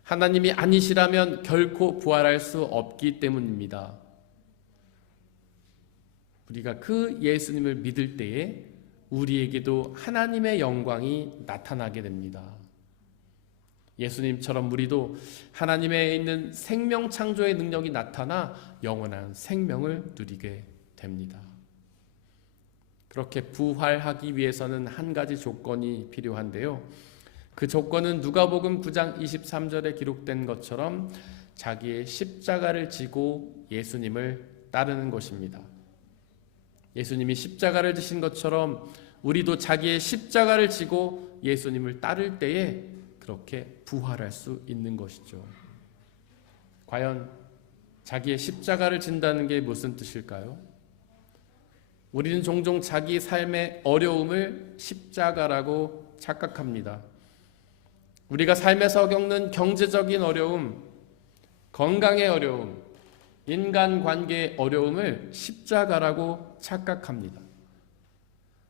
하나님이 아니시라면 결코 부활할 수 없기 때문입니다. 우리가 그 예수님을 믿을 때에 우리에게도 하나님의 영광이 나타나게 됩니다. 예수님처럼 우리도 하나님에 있는 생명 창조의 능력이 나타나 영원한 생명을 누리게 됩니다. 그렇게 부활하기 위해서는 한 가지 조건이 필요한데요. 그 조건은 누가복음 9장 23절에 기록된 것처럼 자기의 십자가를 지고 예수님을 따르는 것입니다. 예수님이 십자가를 지신 것처럼 우리도 자기의 십자가를 지고 예수님을 따를 때에 그렇게 부활할 수 있는 것이죠. 과연 자기의 십자가를 진다는 게 무슨 뜻일까요? 우리는 종종 자기 삶의 어려움을 십자가라고 착각합니다. 우리가 삶에서 겪는 경제적인 어려움, 건강의 어려움, 인간관계의 어려움을 십자가라고 착각합니다.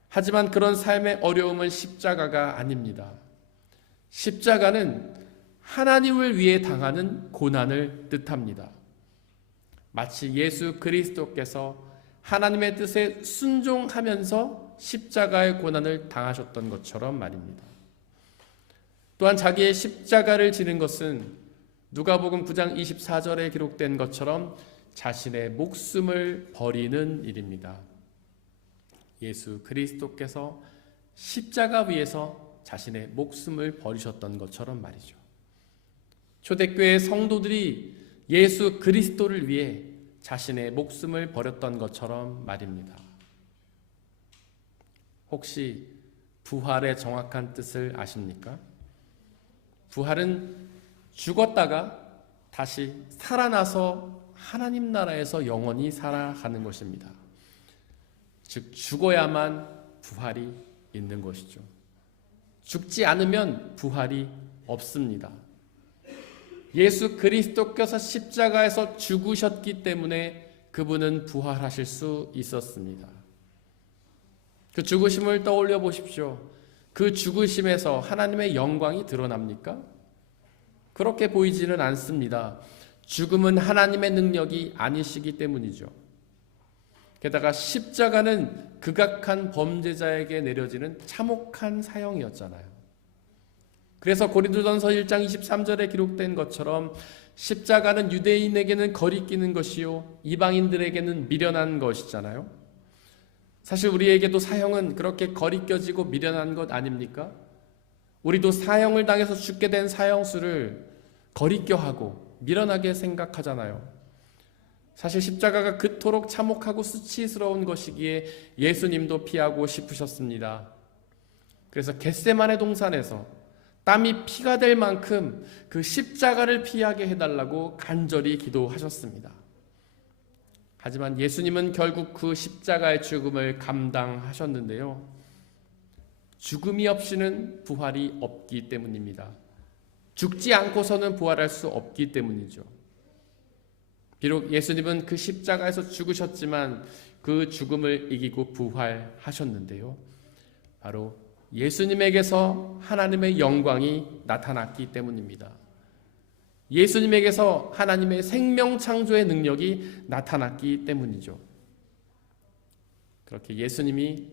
하지만 그런 삶의 어려움은 십자가가 아닙니다. 십자가는 하나님을 위해 당하는 고난을 뜻합니다. 마치 예수 그리스도께서 하나님의 뜻에 순종하면서 십자가의 고난을 당하셨던 것처럼 말입니다. 또한 자기의 십자가를 지는 것은 누가복음 9장 24절에 기록된 것처럼 자신의 목숨을 버리는 일입니다. 예수 그리스도께서 십자가 위에서 자신의 목숨을 버리셨던 것처럼 말이죠. 초대교회 성도들이 예수 그리스도를 위해 자신의 목숨을 버렸던 것처럼 말입니다. 혹시 부활의 정확한 뜻을 아십니까? 부활은 죽었다가 다시 살아나서 하나님 나라에서 영원히 살아가는 것입니다. 즉 죽어야만 부활이 있는 것이죠. 죽지 않으면 부활이 없습니다. 예수 그리스도께서 십자가에서 죽으셨기 때문에 그분은 부활하실 수 있었습니다. 그 죽으심을 떠올려 보십시오. 그 죽으심에서 하나님의 영광이 드러납니까? 그렇게 보이지는 않습니다. 죽음은 하나님의 능력이 아니시기 때문이죠. 게다가 십자가는 극악한 범죄자에게 내려지는 참혹한 사형이었잖아요. 그래서 고린도전서 1장 23절에 기록된 것처럼 십자가는 유대인에게는 거리끼는 것이요 이방인들에게는 미련한 것이잖아요. 사실 우리에게도 사형은 그렇게 거리껴지고 미련한 것 아닙니까? 우리도 사형을 당해서 죽게 된 사형수를 거리껴하고 미련하게 생각하잖아요. 사실 십자가가 그토록 참혹하고 수치스러운 것이기에 예수님도 피하고 싶으셨습니다. 그래서 겟세마네 동산에서 땀이 피가 될 만큼 그 십자가를 피하게 해달라고 간절히 기도하셨습니다. 하지만 예수님은 결국 그 십자가의 죽음을 감당하셨는데요. 죽음이 없이는 부활이 없기 때문입니다. 죽지 않고서는 부활할 수 없기 때문이죠. 비록 예수님은 그 십자가에서 죽으셨지만 그 죽음을 이기고 부활하셨는데요. 바로 예수님에게서 하나님의 영광이 나타났기 때문입니다. 예수님에게서 하나님의 생명 창조의 능력이 나타났기 때문이죠. 그렇게 예수님이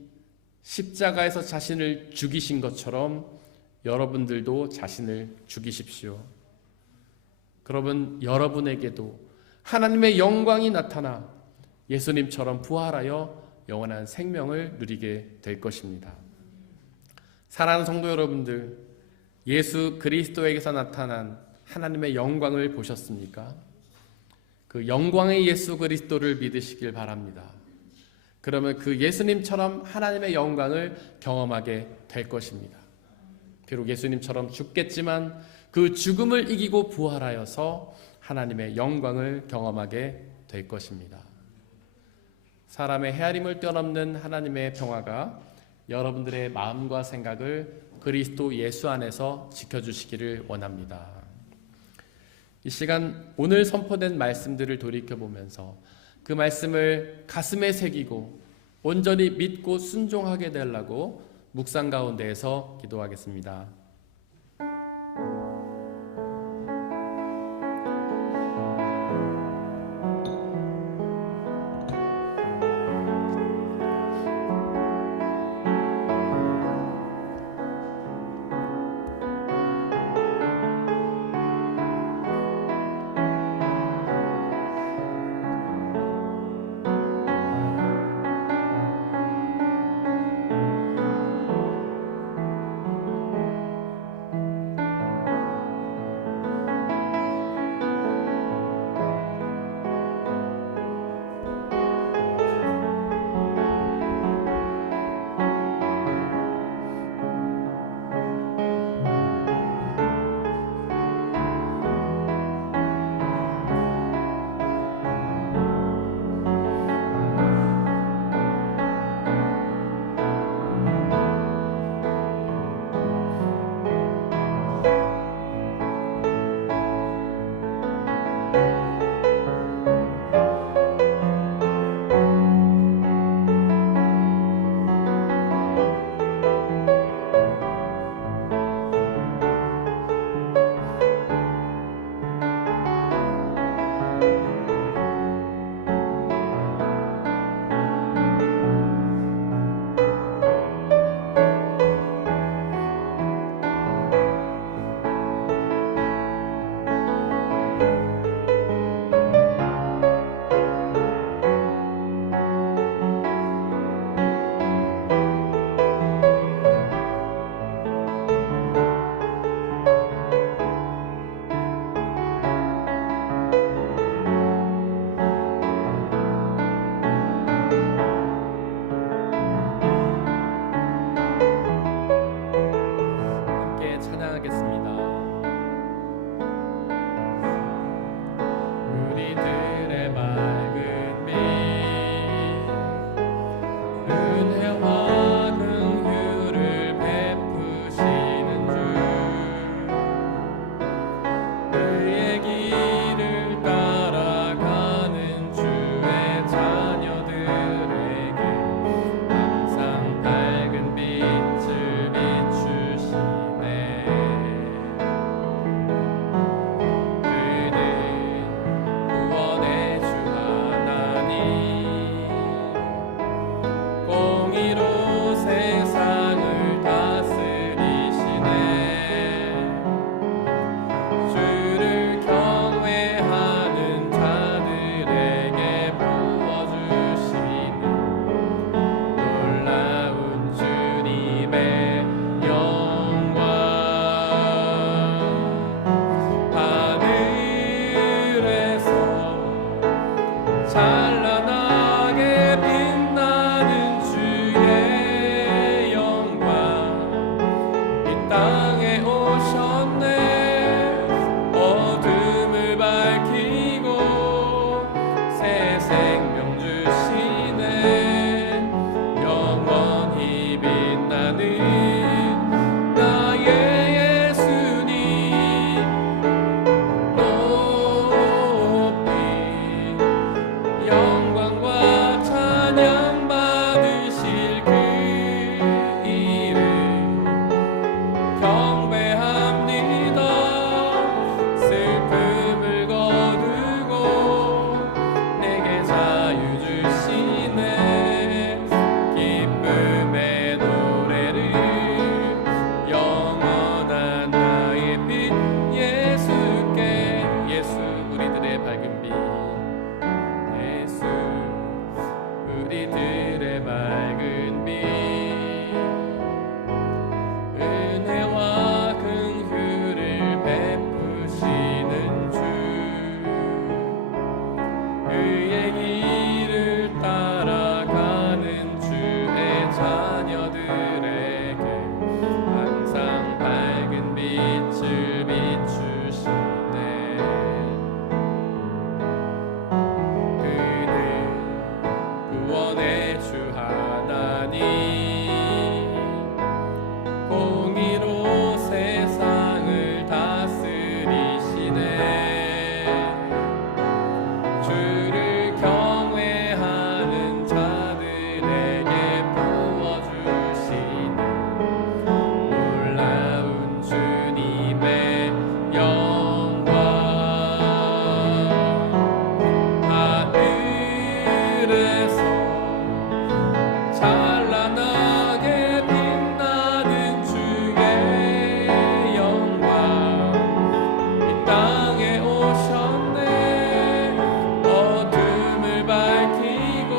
십자가에서 자신을 죽이신 것처럼 여러분들도 자신을 죽이십시오. 그러면 여러분에게도 하나님의 영광이 나타나 예수님처럼 부활하여 영원한 생명을 누리게 될 것입니다. 사랑하는 성도 여러분들, 예수 그리스도에게서 나타난 하나님의 영광을 보셨습니까? 그 영광의 예수 그리스도를 믿으시길 바랍니다. 그러면 그 예수님처럼 하나님의 영광을 경험하게 될 것입니다. 비록 예수님처럼 죽겠지만 그 죽음을 이기고 부활하여서 하나님의 영광을 경험하게 될 것입니다. 사람의 헤아림을 뛰어넘는 하나님의 평화가 여러분들의 마음과 생각을 그리스도 예수 안에서 지켜주시기를 원합니다. 이 시간 오늘 선포된 말씀들을 돌이켜보면서 그 말씀을 가슴에 새기고 온전히 믿고 순종하게 되려고 묵상 가운데에서 기도하겠습니다. 우리들의 밝은 빛 은혜와 긍휼을 베푸시는 주 그의 길을 따라가는 주의 자녀들에게 항상 밝은 빛을 비추시네 그는 구원의 주 하나님 공의로 세상을 다스리시네 주를 경외하는 자들에게 부어주시는 놀라운 주님의 영광 하늘에서 찬란하게 빛나는 주의 영광 이 땅에 오셨네 어둠을 밝히고 새 생명 주시네 영원히 빛나는 나의 예수님 높이 영광과 찬양 받으실 그 이름 경배합니다 슬픔을 거두고 내게 자유 주시네 기쁨의 노래를 영원한 나의 빛 예수께 예수 우리들의 밝은 빛 예수 우리들의 밝은 빛 은혜와 긍휼을 베푸시는 주 그의 길을 따라가는 주의 자녀들에게 항상 밝은 빛을 비추시네 그는 구원의 주 하나님 공의로 세상을 다스리시네 주를 경외하는 자들에게 부어주시는 놀라운 주님의 영광 하늘에서 찬란하게 빛나는 주의 영광 이 땅에 오셨네 어둠을 밝히고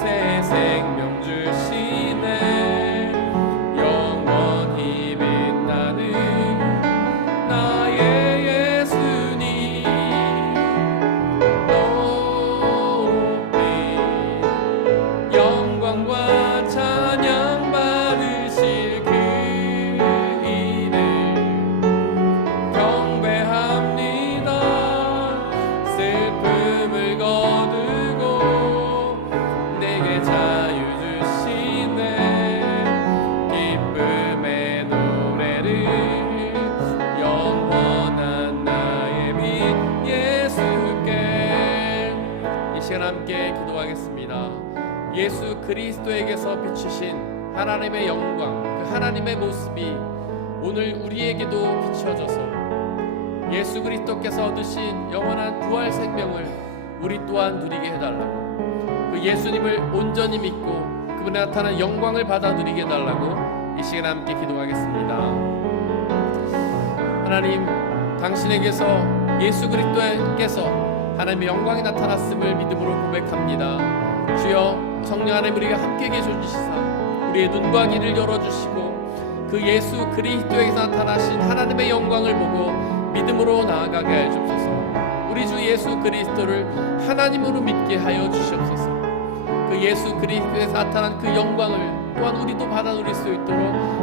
새 생명 주시네 영원히 빛나는 나의 예수님 높이 영광과 찬양 받으실 그 이름 경배합니다 슬픔을 거두고 내게 자유 주시네 기쁨의 노래를 영원한 나의 빛 예수께 이 시간 함께 기도하겠습니다. 예수 그리스도에게서 비추신 하나님의 영광 그 하나님의 모습이 오늘 우리에게도 비춰져서 예수 그리스도께서 얻으신 영원한 부활 생명을 우리 또한 누리게 해달라고 그 예수님을 온전히 믿고 그분의 나타난 영광을 받아 누리게 해달라고 이 시간 함께 기도하겠습니다. 하나님 당신에게서 예수 그리스도께서 하나님의 영광이 나타났음을 믿음으로 고백합니다. 주여 성령 하나님 우리가 함께 계셔주시사 우리의 눈과 귀를 열어주시고 그 예수 그리스도에게서 나타나신 하나님의 영광을 보고 믿음으로 나아가게 하여 주옵소서. 우리 주 예수 그리스도를 하나님으로 믿게 하여 주시옵소서. 그 예수 그리스도에서 나타난 그 영광을 또한 우리도 받아 누릴 수 있도록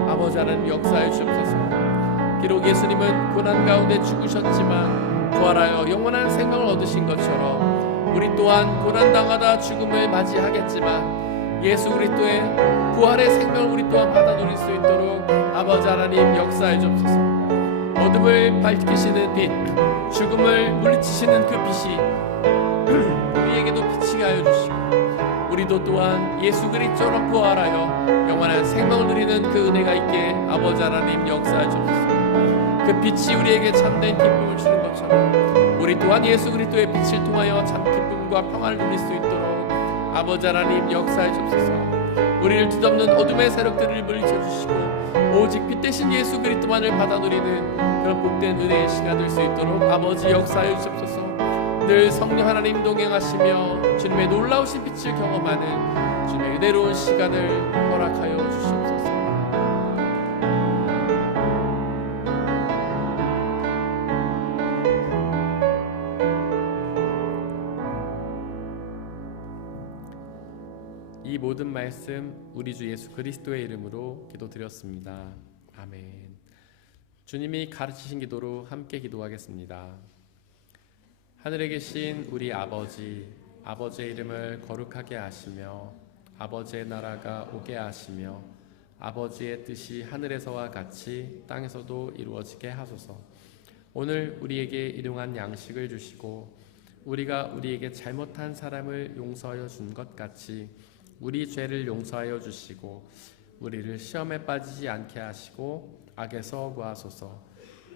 아버지 하나님 역사하여 주옵소서. 비록 예수님은 고난 가운데 죽으셨지만 부활하여 영원한 생명을 얻으신 것처럼 우리 또한 고난당하다 죽음을 맞이하겠지만 예수 그리스도의 부활의 생명을 우리 또한 받아 누릴 수 있도록 아버지 하나님 역사해 주옵소서. 어둠을 밝히시는 빛, 죽음을 물리치시는 그 빛이 우리에게도 비치게 하여 주시고 우리도 또한 예수 그리스도로 부활하여 영원한 생명을 누리는 그 은혜가 있게 아버지 하나님 역사해 주옵소서. 그 빛이 우리에게 참된 기쁨을 주는 것처럼 우리 또한 예수 그리스도의 빛을 통하여 참 기쁨과 평안을 누릴 수 있도록 아버지 하나님 역사해 주옵소서. 우리를 뒤덮는 어둠의 세력들을 물리쳐 주시고 오직 빛 대신 예수 그리스도만을 받아 누리는 그런 복된 은혜의 시간 될 수 있도록 아버지 역사해 주옵소서. 늘 성령 하나님 동행하시며 주님의 놀라우신 빛을 경험하는 주님의 은혜로운 시간을 허락하여 주시옵소서. 이 모든 말씀 우리 주 예수 그리스도의 이름으로 기도드렸습니다. 아멘. 주님이 가르치신 기도로 함께 기도하겠습니다. 하늘에 계신 우리 아버지, 아버지의 이름을 거룩하게 하시며 아버지의 나라가 오게 하시며 아버지의 뜻이 하늘에서와 같이 땅에서도 이루어지게 하소서. 오늘 우리에게 일용할 양식을 주시고 우리가 우리에게 잘못한 사람을 용서하여 준 것 같이 우리 죄를 용서하여 주시고 우리를 시험에 빠지지 않게 하시고 악에서 구하소서.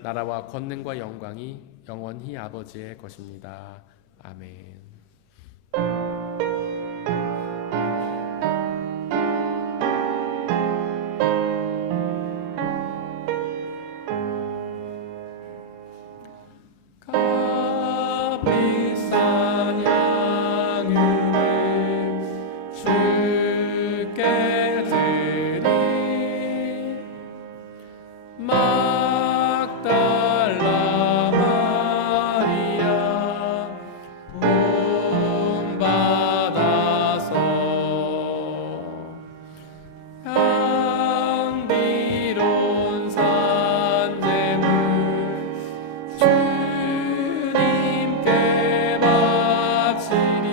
나라와 권능과 영광이 영원히 아버지의 것입니다. 아멘. 값비싼 양육을 주께 드리 막달라 마리아 본받아서 향기로운 산재물 주님께 바치리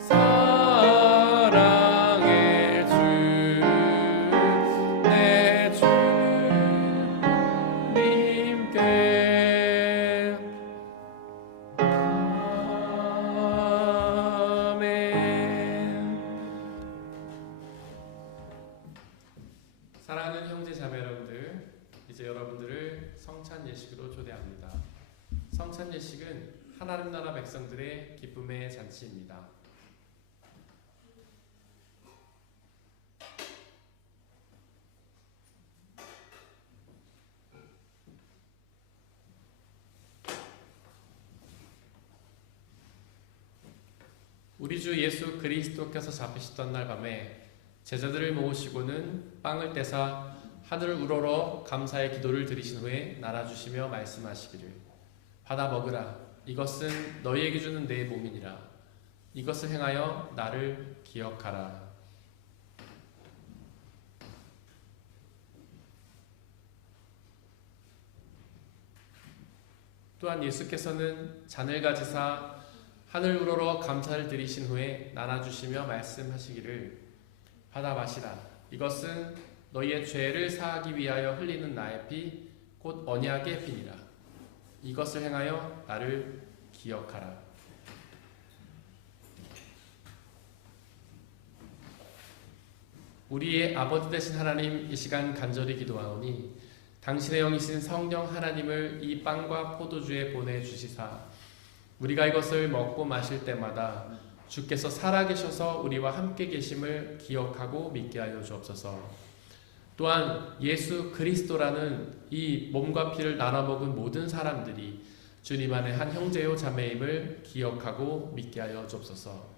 사랑의 주 내 주님께 아멘. 사랑하는 형제 자매 여러분들, 이제 여러분들을 성찬 예식으로 초대합니다. 성찬 예식은 하나님 나라 백성들의 기쁨의 잔치입니다. 우리 주 예수 그리스도께서 잡히시던 날 밤에 제자들을 모으시고는 빵을 떼사 하늘을 우러러 감사의 기도를 드리신 후에 나눠주시며 말씀하시기를 받아 먹으라. 이것은 너희에게 주는 내 몸이니라. 이것을 행하여 나를 기억하라. 또한 예수께서는 잔을 가지사 하늘 우러러 감사를 드리신 후에 나눠주시며 말씀하시기를 받아 마시라. 이것은 너희의 죄를 사하기 위하여 흘리는 나의 피 곧 언약의 피니라. 이것을 행하여 나를 기억하라. 우리의 아버지 되신 하나님, 이 시간 간절히 기도하오니 당신의 영이신 성령 하나님을 이 빵과 포도주에 보내주시사 우리가 이것을 먹고 마실 때마다 주께서 살아계셔서 우리와 함께 계심을 기억하고 믿게 하여 주옵소서. 또한 예수 그리스도라는 이 몸과 피를 나눠 먹은 모든 사람들이 주님 안에 한 형제요 자매임을 기억하고 믿게 하여 주옵소서.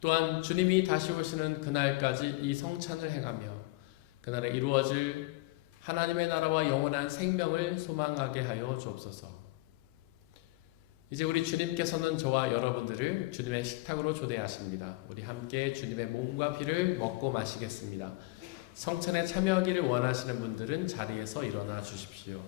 또한 주님이 다시 오시는 그날까지 이 성찬을 행하며 그날에 이루어질 하나님의 나라와 영원한 생명을 소망하게 하여 주옵소서. 이제 우리 주님께서는 저와 여러분들을 주님의 식탁으로 초대하십니다. 우리 함께 주님의 몸과 피를 먹고 마시겠습니다. 성찬에 참여하기를 원하시는 분들은 자리에서 일어나 주십시오.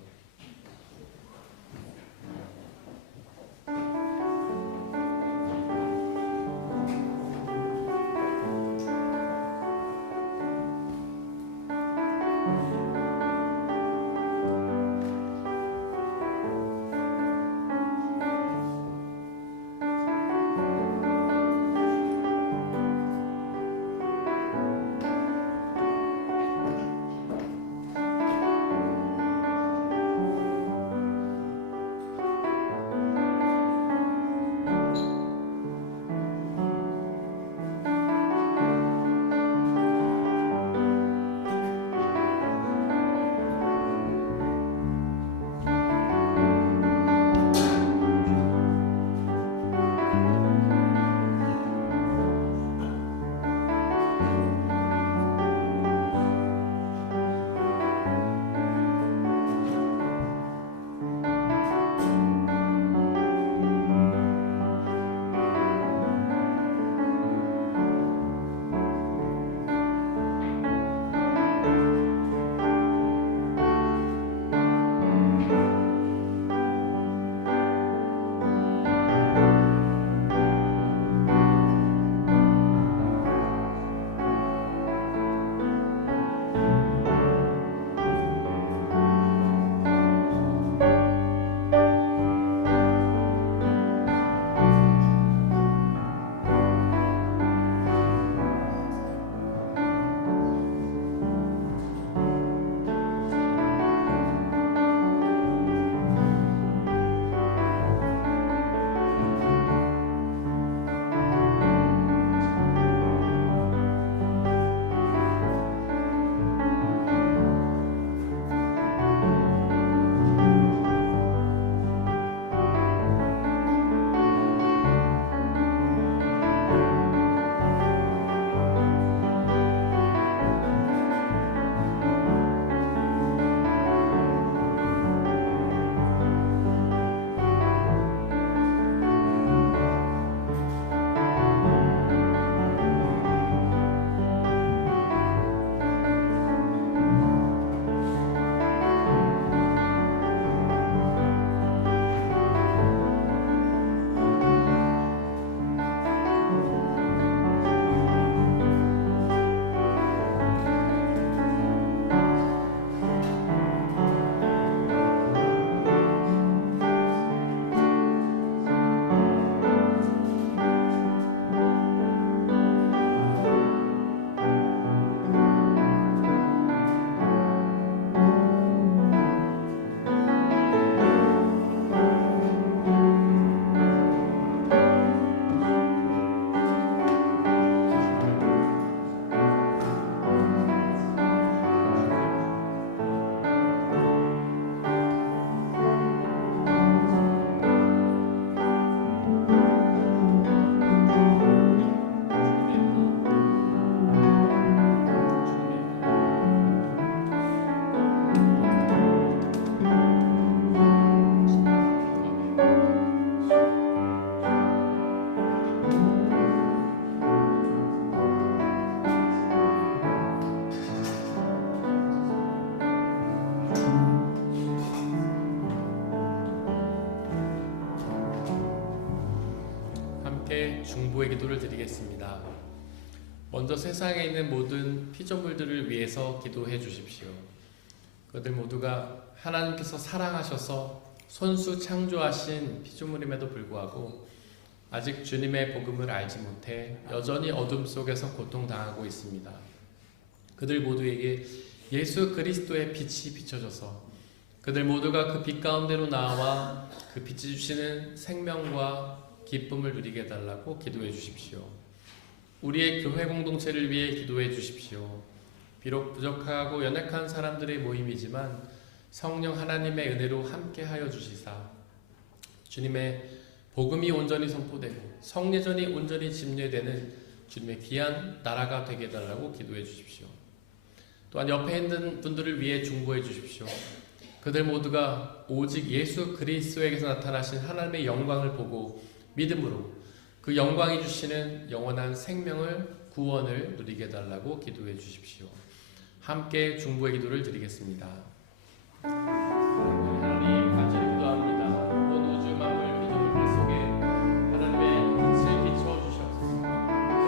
함께 중보의 기도를 드리겠습니다. 먼저 세상에 있는 모든 피조물들을 위해서 기도해 주십시오. 그들 모두가 하나님께서 사랑하셔서 손수 창조하신 피조물임에도 불구하고 아직 주님의 복음을 알지 못해 여전히 어둠 속에서 고통당하고 있습니다. 그들 모두에게 예수 그리스도의 빛이 비춰져서 그들 모두가 그 빛 가운데로 나와 그 빛이 주시는 생명과 기쁨을 누리게 해달라고 기도해 주십시오. 우리의 교회 공동체를 위해 기도해 주십시오. 비록 부족하고 연약한 사람들의 모임이지만 성령 하나님의 은혜로 함께하여 주시사 주님의 복음이 온전히 선포되고 성례전이 온전히 집례되는 주님의 귀한 나라가 되게 해달라고 기도해 주십시오. 또한 옆에 있는 분들을 위해 중보해 주십시오. 그들 모두가 오직 예수 그리스도에게서 나타나신 하나님의 영광을 보고 믿음으로 그 영광이 주시는 영원한 생명을 구원을 누리게 해달라고 기도해 주십시오. 함께 중보의 기도를 드리겠습니다. 하나님 간절히 기도합니다. 온 우주 만물 피조물들 속에 하나님의 빛을 비춰 주시옵소서.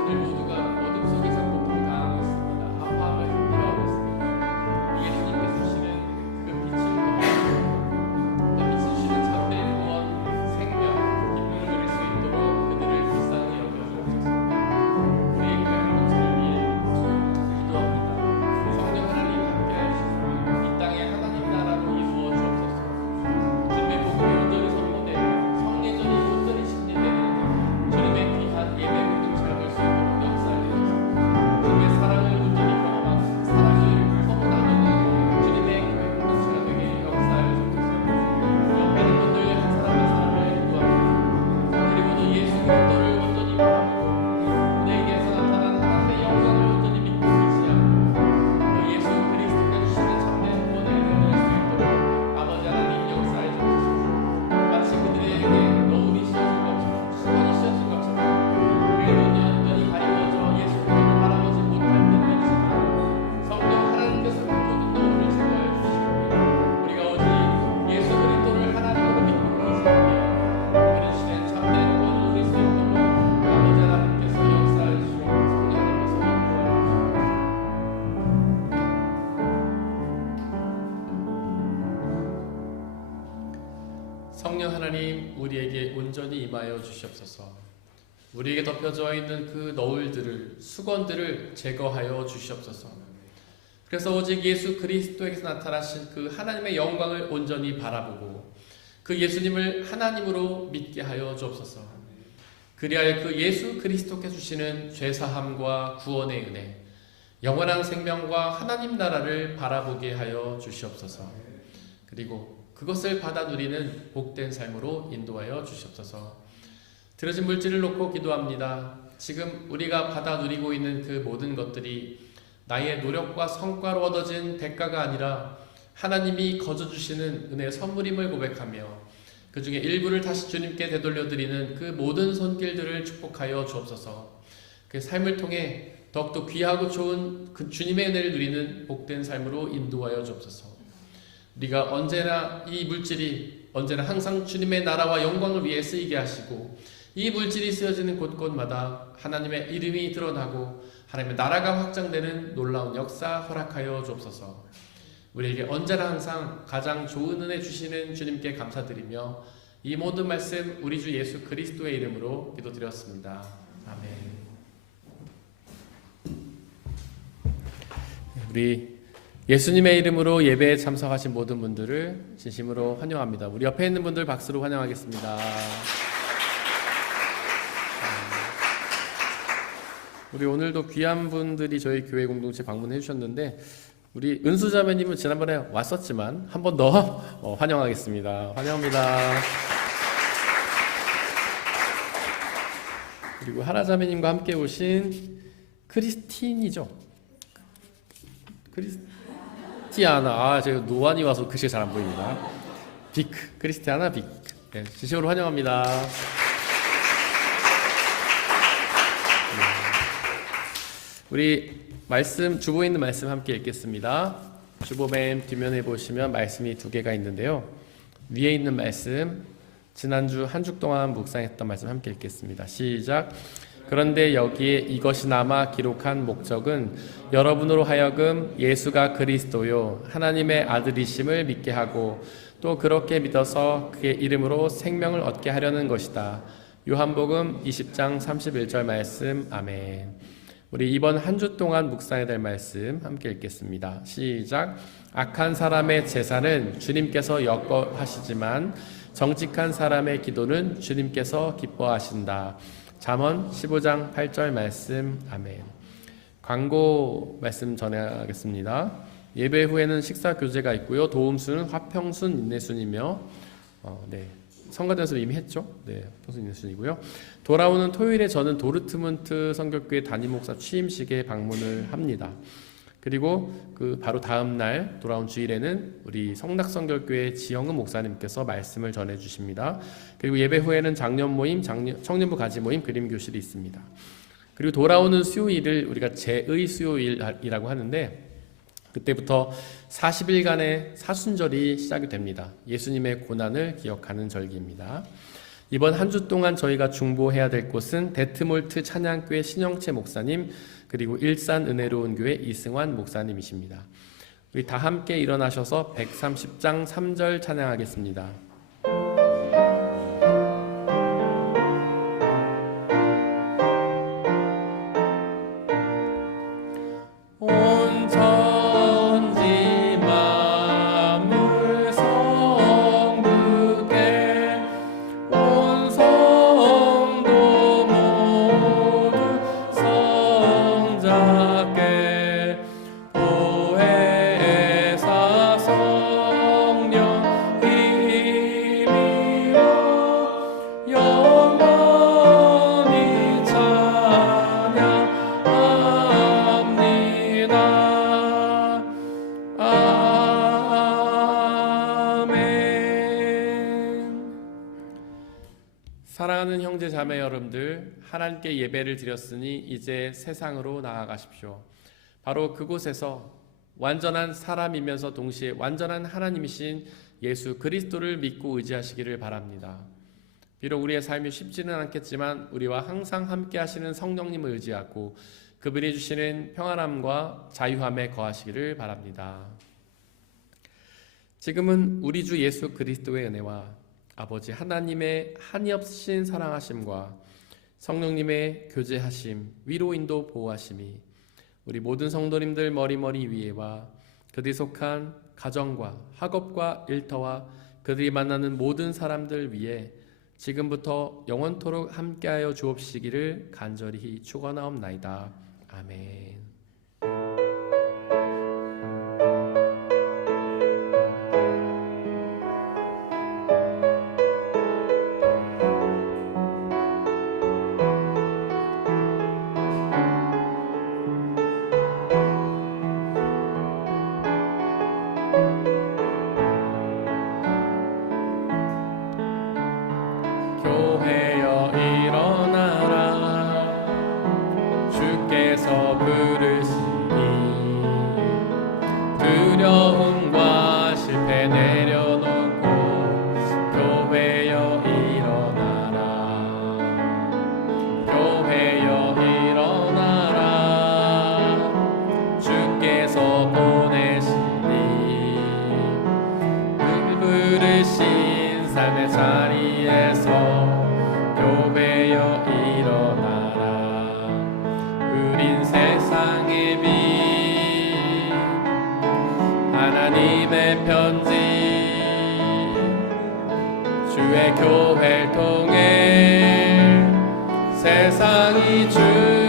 그들 모두가 어둠 속에서 고통당하고 있습니다. 아파함을 힘들어하고 있습니다. 예수님께서 주시는 그 빛을 보고 그 빛을 주시는 참된 구원, 생명, 기쁨을 누릴 수 있도록 그들을 불쌍히 여겨주옵소서. 우리의 교회 공동체를 위해 기도합니다. 성령 하나님 함께하여 주시옵소서. 이 땅에 하나님 나라로 이루어 주옵소서. 주님의 복음이 온전히 선포되고 성례전이 온전히 집례되는 주님의 귀한 예배 공동체가 될 수 있도록 역사해 주옵소서. 주님의 사랑을 온전히 경험하고 사랑을 서로 나누는 주님의 교회 공동체가 되게 역사해 주옵소서. 옆에 있는 분들 한 사람 한 사람을 기도합니다. 그리고도 예수 그리스도를 온전히 바라보고 내게서 나타난 하나님의 영광을 온전히 믿고 의지하고 그 예수 그리스도가 주시는 참된 구원을 누릴 수 있도록 아버지 하나님 역사해 주옵소서. 마치 그들에게 노을이 씌어진 것처럼 수건이 씌어진 것처럼 그의 눈이 완전히 가리워져 예수 그리스도를 바라보지 못할 때도 있지만 성령 하나님께서 그 모든 노을을 제거해 주시고 우리가 오직 예수 그리스도를 하나님으로 믿고 의지하며 그를 주시는 참된 구원을 누릴 수 있도록 아버지 하나님께서 역사해 주시고 성령 하나님께서 인도하여 주시옵소서. 성령 하나님 우리에게 온전히 임하여 주시옵소서. 우리에게 덮여져 있는 그 너울들을 수건들을 제거하여 주시옵소서. 그래서 오직 예수 그리스도에게서 나타나신 그 하나님의 영광을 온전히 바라보고 그 예수님을 하나님으로 믿게 하여 주옵소서. 그리하여 그 예수 그리스도께서 주시는 죄사함과 구원의 은혜, 영원한 생명과 하나님 나라를 바라보게 하여 주시옵소서. 그리고 그것을 받아 누리는 복된 삶으로 인도하여 주시옵소서. 들어진 물질을 놓고 기도합니다. 지금 우리가 받아 누리고 있는 그 모든 것들이 나의 노력과 성과로 얻어진 대가가 아니라 하나님이 거저 주시는 은혜의 선물임을 고백하며 그 중에 일부를 다시 주님께 되돌려 드리는 그 모든 손길들을 축복하여 주옵소서. 그 삶을 통해 더욱더 귀하고 좋은 그 주님의 은혜를 누리는 복된 삶으로 인도하여 주옵소서. 우리가 언제나 이 물질이 언제나 항상 주님의 나라와 영광을 위해 쓰이게 하시고 이 물질이 쓰여지는 곳곳마다 하나님의 이름이 드러나고 하나님의 나라가 확장되는 놀라운 역사 허락하여 주옵소서. 우리에게 언제나 항상 가장 좋은 은혜 주시는 주님께 감사드리며 이 모든 말씀 우리 주 예수 그리스도의 이름으로 기도드렸습니다. 아멘. 우리 예수님의 이름으로 예배에 참석하신 모든 분들을 진심으로 환영합니다. 우리 옆에 있는 분들 박수로 환영하겠습니다. 우리 오늘도 귀한 분들이 저희 교회 공동체 방문해 주셨는데 우리 은수자매님은 지난번에 왔었지만 한 번 더 환영하겠습니다. 환영합니다. 그리고 하나자매님과 함께 오신 크리스틴이죠? 크리스티아나, 제가 노안이 와서 글씨가 잘 안 보입니다. 비크, 크리스티아나 비크. 네, 진심으로 환영합니다. 우리 말씀, 주보에 있는 말씀 함께 읽겠습니다. 주보 맨 뒷면에 보시면 말씀이 두 개가 있는데요. 위에 있는 말씀, 지난주 한 주 동안 묵상했던 말씀 함께 읽겠습니다. 시작. 그런데 여기에 이것이 남아 기록한 목적은 여러분으로 하여금 예수가 그리스도요 하나님의 아들이심을 믿게 하고 또 그렇게 믿어서 그의 이름으로 생명을 얻게 하려는 것이다. 요한복음 20장 31절 말씀. 아멘. 우리 이번 한 주 동안 묵상해야 될 말씀 함께 읽겠습니다. 시작. 악한 사람의 제사는 주님께서 역거하시지만 정직한 사람의 기도는 주님께서 기뻐하신다. 잠언 15장 8절 말씀. 아멘. 광고 말씀 전해하겠습니다. 예배 후에는 식사 교제가 있고요. 도움순, 화평순, 인내순이며 성가대에서 이미 했죠. 네, 화평순, 인내순이고요. 돌아오는 토요일에 저는 도르트문트 선교교회 담임 목사 취임식에 방문을 합니다. 그리고 그 바로 다음 날 돌아온 주일에는 우리 성락선교교회 지영은 목사님께서 말씀을 전해 주십니다. 그리고 예배 후에는 장년 모임, 청년부 가지 모임, 그림 교실이 있습니다. 그리고 돌아오는 수요일을 우리가 제의 수요일이라고 하는데 그때부터 40일간의 사순절이 시작이 됩니다. 예수님의 고난을 기억하는 절기입니다. 이번 한 주 동안 저희가 중보해야 될 곳은 데트몰트 찬양교회 신영채 목사님 그리고 일산 은혜로운 교회 이승환 목사님이십니다. 우리 다 함께 일어나셔서 130장 3절 찬양하겠습니다. 사랑하는 형제 자매 여러분들, 하나님께 예배를 드렸으니 이제 세상으로 나아가십시오. 바로 그곳에서 완전한 사람이면서 동시에 완전한 하나님이신 예수 그리스도를 믿고 의지하시기를 바랍니다. 비록 우리의 삶이 쉽지는 않겠지만 우리와 항상 함께 하시는 성령님을 의지하고 그분이 주시는 평안함과 자유함에 거하시기를 바랍니다. 지금은 우리 주 예수 그리스도의 은혜와 아버지 하나님의 한이 없으신 사랑하심과 성령님의 교제하심, 위로인도 보호하심이 우리 모든 성도님들 머리머리 위에와 그들이 속한 가정과 학업과 일터와 그들이 만나는 모든 사람들 위에 지금부터 영원토록 함께하여 주옵시기를 간절히 축원하옵나이다. 아멘. 교회여 일어나라 주께서 부르시니 두려움과 실패 내려놓고 교회여 일어나라 교회여 일어나라 주께서 보내시니 늘 부르신 삶의 자리에서 교회여 일어나라 우린 세상의 빛 하나님의 편지 주의 교회를 통해 세상이 주